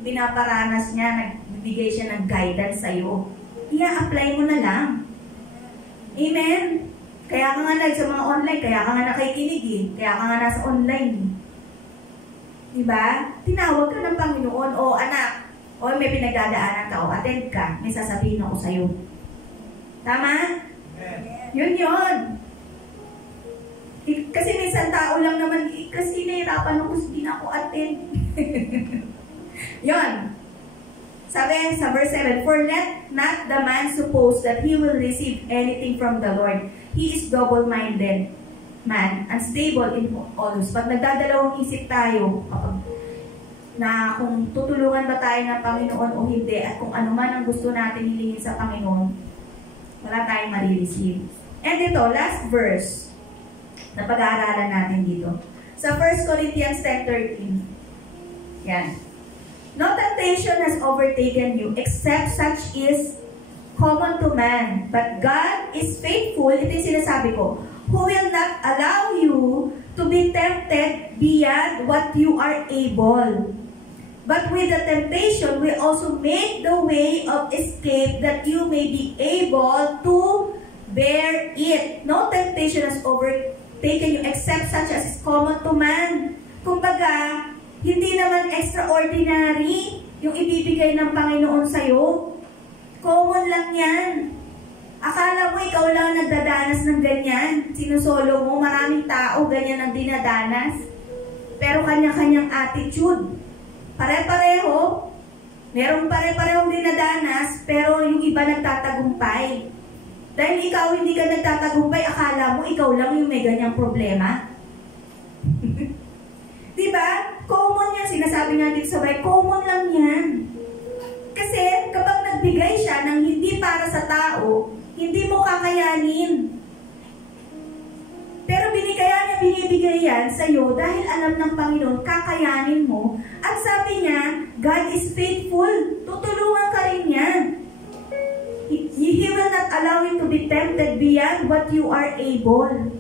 pinaparanas niya, nagbibigay siya ng guidance sa'yo. Ia-apply mo na lang. Amen? Kaya ka nga sa mga online, kaya ka nga nakikinig eh. Kaya ka nga nasa online eh. Diba? Tinawag ka ng Panginoon, o anak, o may pinagdadaanan ka, o attend ka, may sasabihin ako sa'yo. Tama? Yun. Kasi minsan tao lang naman, kasi nahirapan ako, hindi na ako attend. Yun. Sabi sa verse 7, for let not the man suppose that he will receive anything from the Lord. He is double-minded man, unstable in all. Pag nagdadalawang isip tayo, na kung tutulungan ba tayo ng Panginoon o hindi, at kung ano man ang gusto natin hilingin sa Panginoon, wala tayong marireceive. And ito, last verse, na pag-aaralan natin dito. Sa 1 Corinthians 10:13. Yan. No temptation has overtaken you, except such is common to man. But God is faithful, ito yung sinasabi ko, who will not allow you to be tempted beyond what you are able. But with the temptation will also make the way of escape that you may be able to bear it. No temptation has overtaken you except such as is common to man. Kumbaga, hindi naman extraordinary yung ibibigay ng Panginoon sa'yo. Common lang yan. Akala mo ikaw lang nagdadanas ng ganyan. Sinusolo mo, maraming tao ganyan ang dinadanas. Pero kanya-kanyang attitude. Pare-pareho. Merong pare-parehong dinadanas, pero yung iba nagtatagumpay. Dahil ikaw hindi ka nagtatagumpay, akala mo ikaw lang yung may ganyang problema. Diba? Common yan. Sinasabi nga dito sa Bible, common lang yan. Kasi kapag nagbigay siya ng hindi para sa tao, hindi mo kakayanin. Pero binibigay yan sa'yo dahil alam ng Panginoon, kakayanin mo. At sabi niya, God is faithful. Tutulungan ka rin niya. He will not allow you to be tempted beyond what you are able.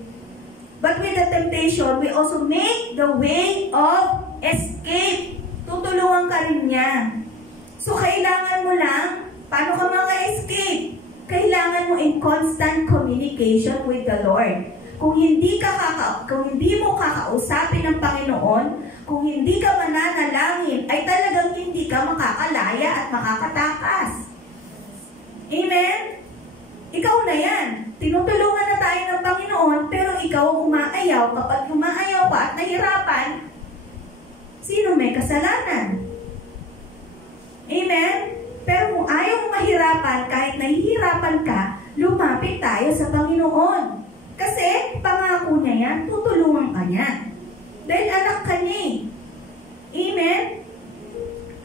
But with the temptation, we also make the way of escape. Tutulungan ka rin niya. So, kailangan mo lang, paano ka mga-escape? Kailangan mo in constant communication with the Lord. Kung hindi mo kakausapin ng Panginoon, kung hindi ka mananalangin, ay talagang hindi ka makakalaya at makakatakas. Amen? Ikaw na yan. Tinutulungan na tayo ng Panginoon, pero ikaw umaayaw. Kapag umaayaw ka at nahirapan, sino may kasalanan? Amen? Pero kung ayaw mong mahirapan, kahit nahihirapan ka, lumapit tayo sa Panginoon. Kasi pangako niya yan, tutulungan ka niya. Dahil anak ka niya eh. Amen?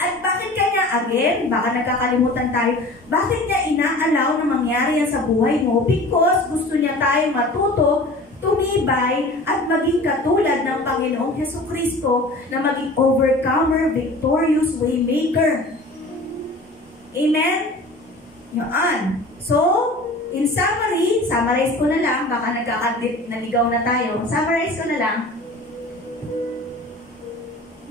At bakit kanya, again, baka nagkakalimutan tayo, bakit niya inaalaw na mangyari yan sa buhay mo? Because gusto niya tayo matuto, tumibay, at maging katulad ng Panginoong Jesucristo na maging overcomer, victorious, waymaker. Amen? Yan. So, in summarize ko na lang, baka naligaw na tayo. Summarize ko na lang.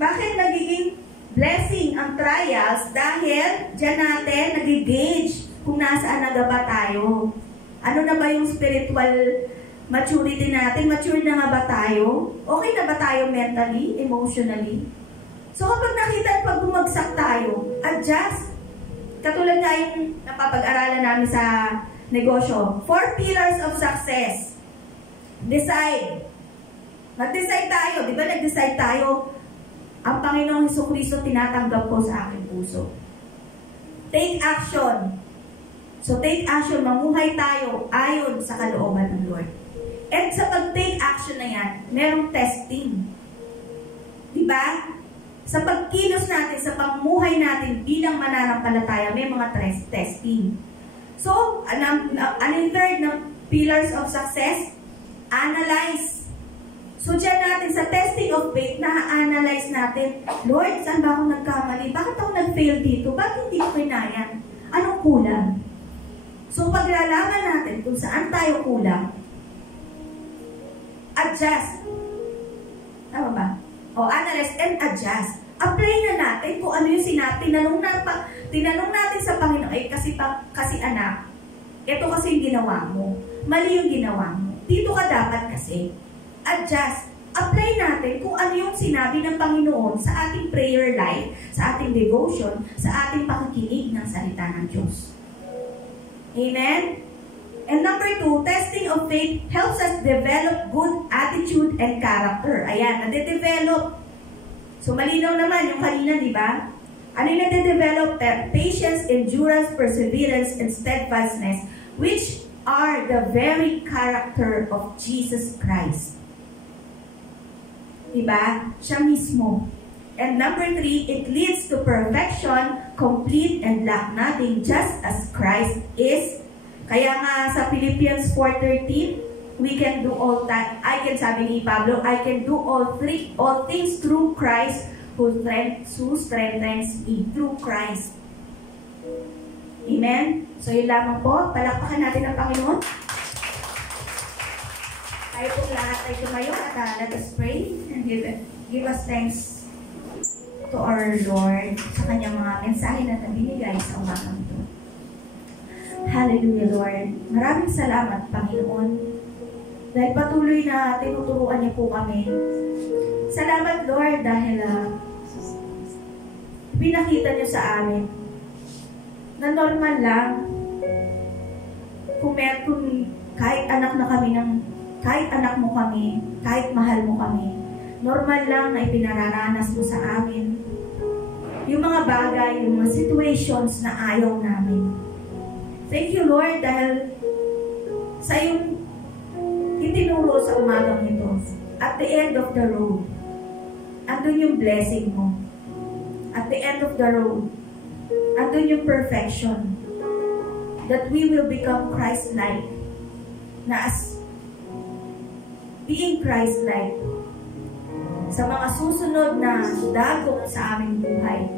Bakit nagiging blessing ang trials? Dahil dyan natin nag-gauge kung nasaan na ba tayo. Ano na ba yung spiritual maturity natin? Mature na nga ba tayo? Okay na ba tayo mentally, emotionally? So kapag nakita at pag bumagsak tayo, adjust. Katulad nga yung napapag-aralan namin sa negosyo. 4 pillars of success. Decide. Mag-decide tayo. Di ba nag-decide tayo? ang Panginoong Hesukristo tinatanggap ko sa aking puso. Take action. So take action, mamuhay tayo ayon sa kalooban ng Lord. At sa pag-take action na yan, merong testing. Diba? Sa pagkilos natin, sa pamuhay natin bilang mananampalataya, may mga testing. So, ano yung third na pillars of success? Analyze. So, dyan natin sa testing of faith, na-analyze natin, Lord, saan ba ako nagkamali? Bakit ako nag-fail dito? Bakit hindi ko kinaya? Anong kulang? So, paglalaman natin kung saan tayo kulang, adjust. Tama ba? O, analyze and adjust. Apply na natin kung ano yung sinabi. Tinanong natin sa Panginoon, kasi anak, ito kasi yung ginawa mo. Mali yung ginawa mo. Dito ka dapat kasi. Adjust. Apply natin kung ano yung sinabi ng Panginoon sa ating prayer life, sa ating devotion, sa ating pakikinig ng salita ng Diyos. Amen? And number 2, testing of faith helps us develop good attitude and character. Ayan, nade-develop. So, malinaw naman yung kanina, di ba? Ano yung nade-develop? Patience, endurance, perseverance, and steadfastness, which are the very character of Jesus Christ. Diba? Siya mismo. And number 3, it leads to perfection, complete and lack nothing, just as Christ is. Kaya nga sa Philippians 4:13, we can do all that. Sabi ni Pablo, I can do all things through Christ who strengthens me, through Christ. Amen? So yun lamang po, palakpakan natin ang Panginoon. Tayo pong lahat ay tumayo at let us pray and give us thanks to our Lord sa kanyang mga mensahe na nabinigay sa umagang ito. Hallelujah, Lord. Maraming salamat, Panginoon, dahil patuloy na tinuturuan niyo po kami. Salamat, Lord, dahil pinakita niyo sa amin na normal lang kung kahit anak mo kami, kahit mahal mo kami, normal lang na ipinararanas mo sa amin yung mga bagay, yung mga situations na ayaw namin. Thank you, Lord, dahil sa iyong itinuro sa umagang ito, at the end of the road, andun yung blessing mo. At the end of the road, andun yung perfection, that we will become Christ-like, na as being Christ-like, sa mga susunod na dagok sa aming buhay,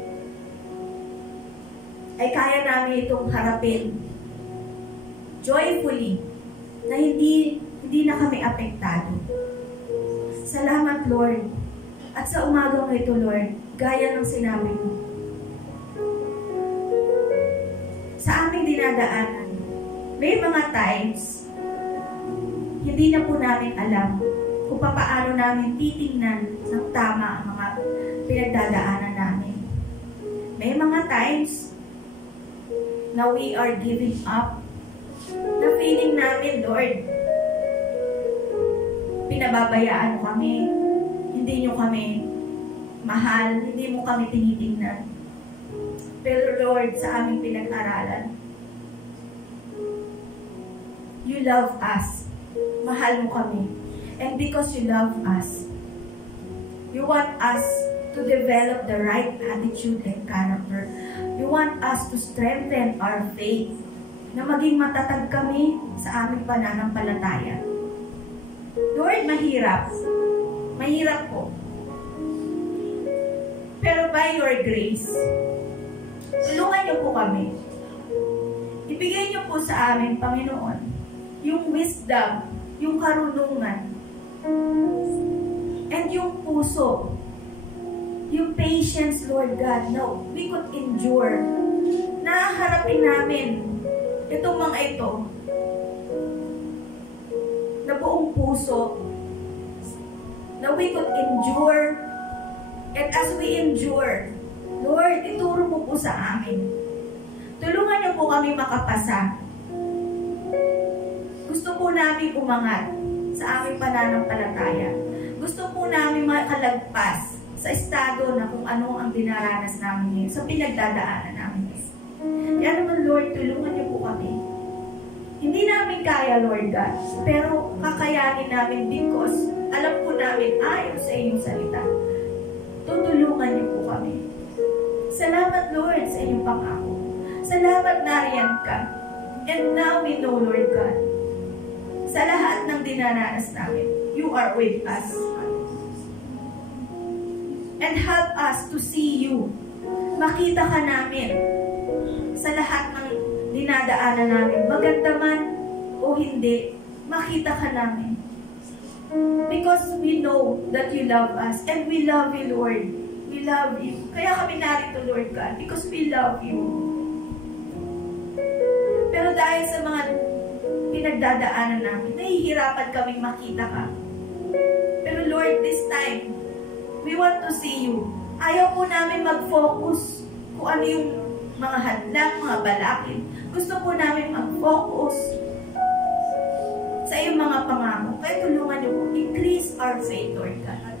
ay kaya namin itong harapin joyfully, na hindi na kami apektado. Salamat, Lord. At sa umagang ito, Lord, gaya ng sinabi mo, sa aming dinadaanan, may mga times, hindi na po namin alam kung paano namin titingnan ng tama ang mga pinagdadaanan namin. May mga times na we are giving up, na feeling namin, Lord, pinababayaan mo kami, hindi nyo kami mahal, hindi mo kami tinitingnan. Pero Lord, sa aming pinag-aralan, you love us. Mahal mo kami. And because you love us, you want us to develop the right attitude and character. You want us to strengthen our faith, na maging matatag kami sa aming pananampalataya. Lord, mahirap. Mahirap po. Pero by your grace, tulungan niyo po kami. Ibigay niyo po sa amin, Panginoon, yung wisdom, yung karunungan, and yung puso, yung patience, Lord God, na we could endure. Naharapin namin itong mga ito na buong puso, na we could endure, and as we endure, Lord, ituro mo po sa amin. Tulungan niyo po kami makapasa. Gusto po namin umangat sa aming pananampalataya. Gusto po namin makalagpas sa estado na kung ano ang dinaranas namin ngayon, sa pinagdadaanan namin. Kaya naman, Lord, tulungan niyo po kami. Hindi namin kaya, Lord God, pero kakayanin namin because alam po namin ayon sa inyong salita. Tutulungan niyo po kami. Salamat, Lord, sa inyong pangako. Salamat, nariyan ka. And now we know, Lord God, sa lahat ng dinaranas namin, you are with us. And help us to see you. Makita ka namin sa lahat ng dinadaanan namin. Maganda man o hindi, makita ka namin. Because we know that you love us. And we love you, Lord. We love you. Kaya kami narito, Lord God, because we love you. Pero dahil sa mga pinagdadaanan namin, nahihirapan kaming makita ka. Pero Lord, this time, we want to see you. Ayaw po namin mag-focus kung ano yung mga hadlang, mga balakid. Gusto po namin mag-focus sa iyong mga pangako. Kaya tulungan niyo po, increase our faith, Lord God.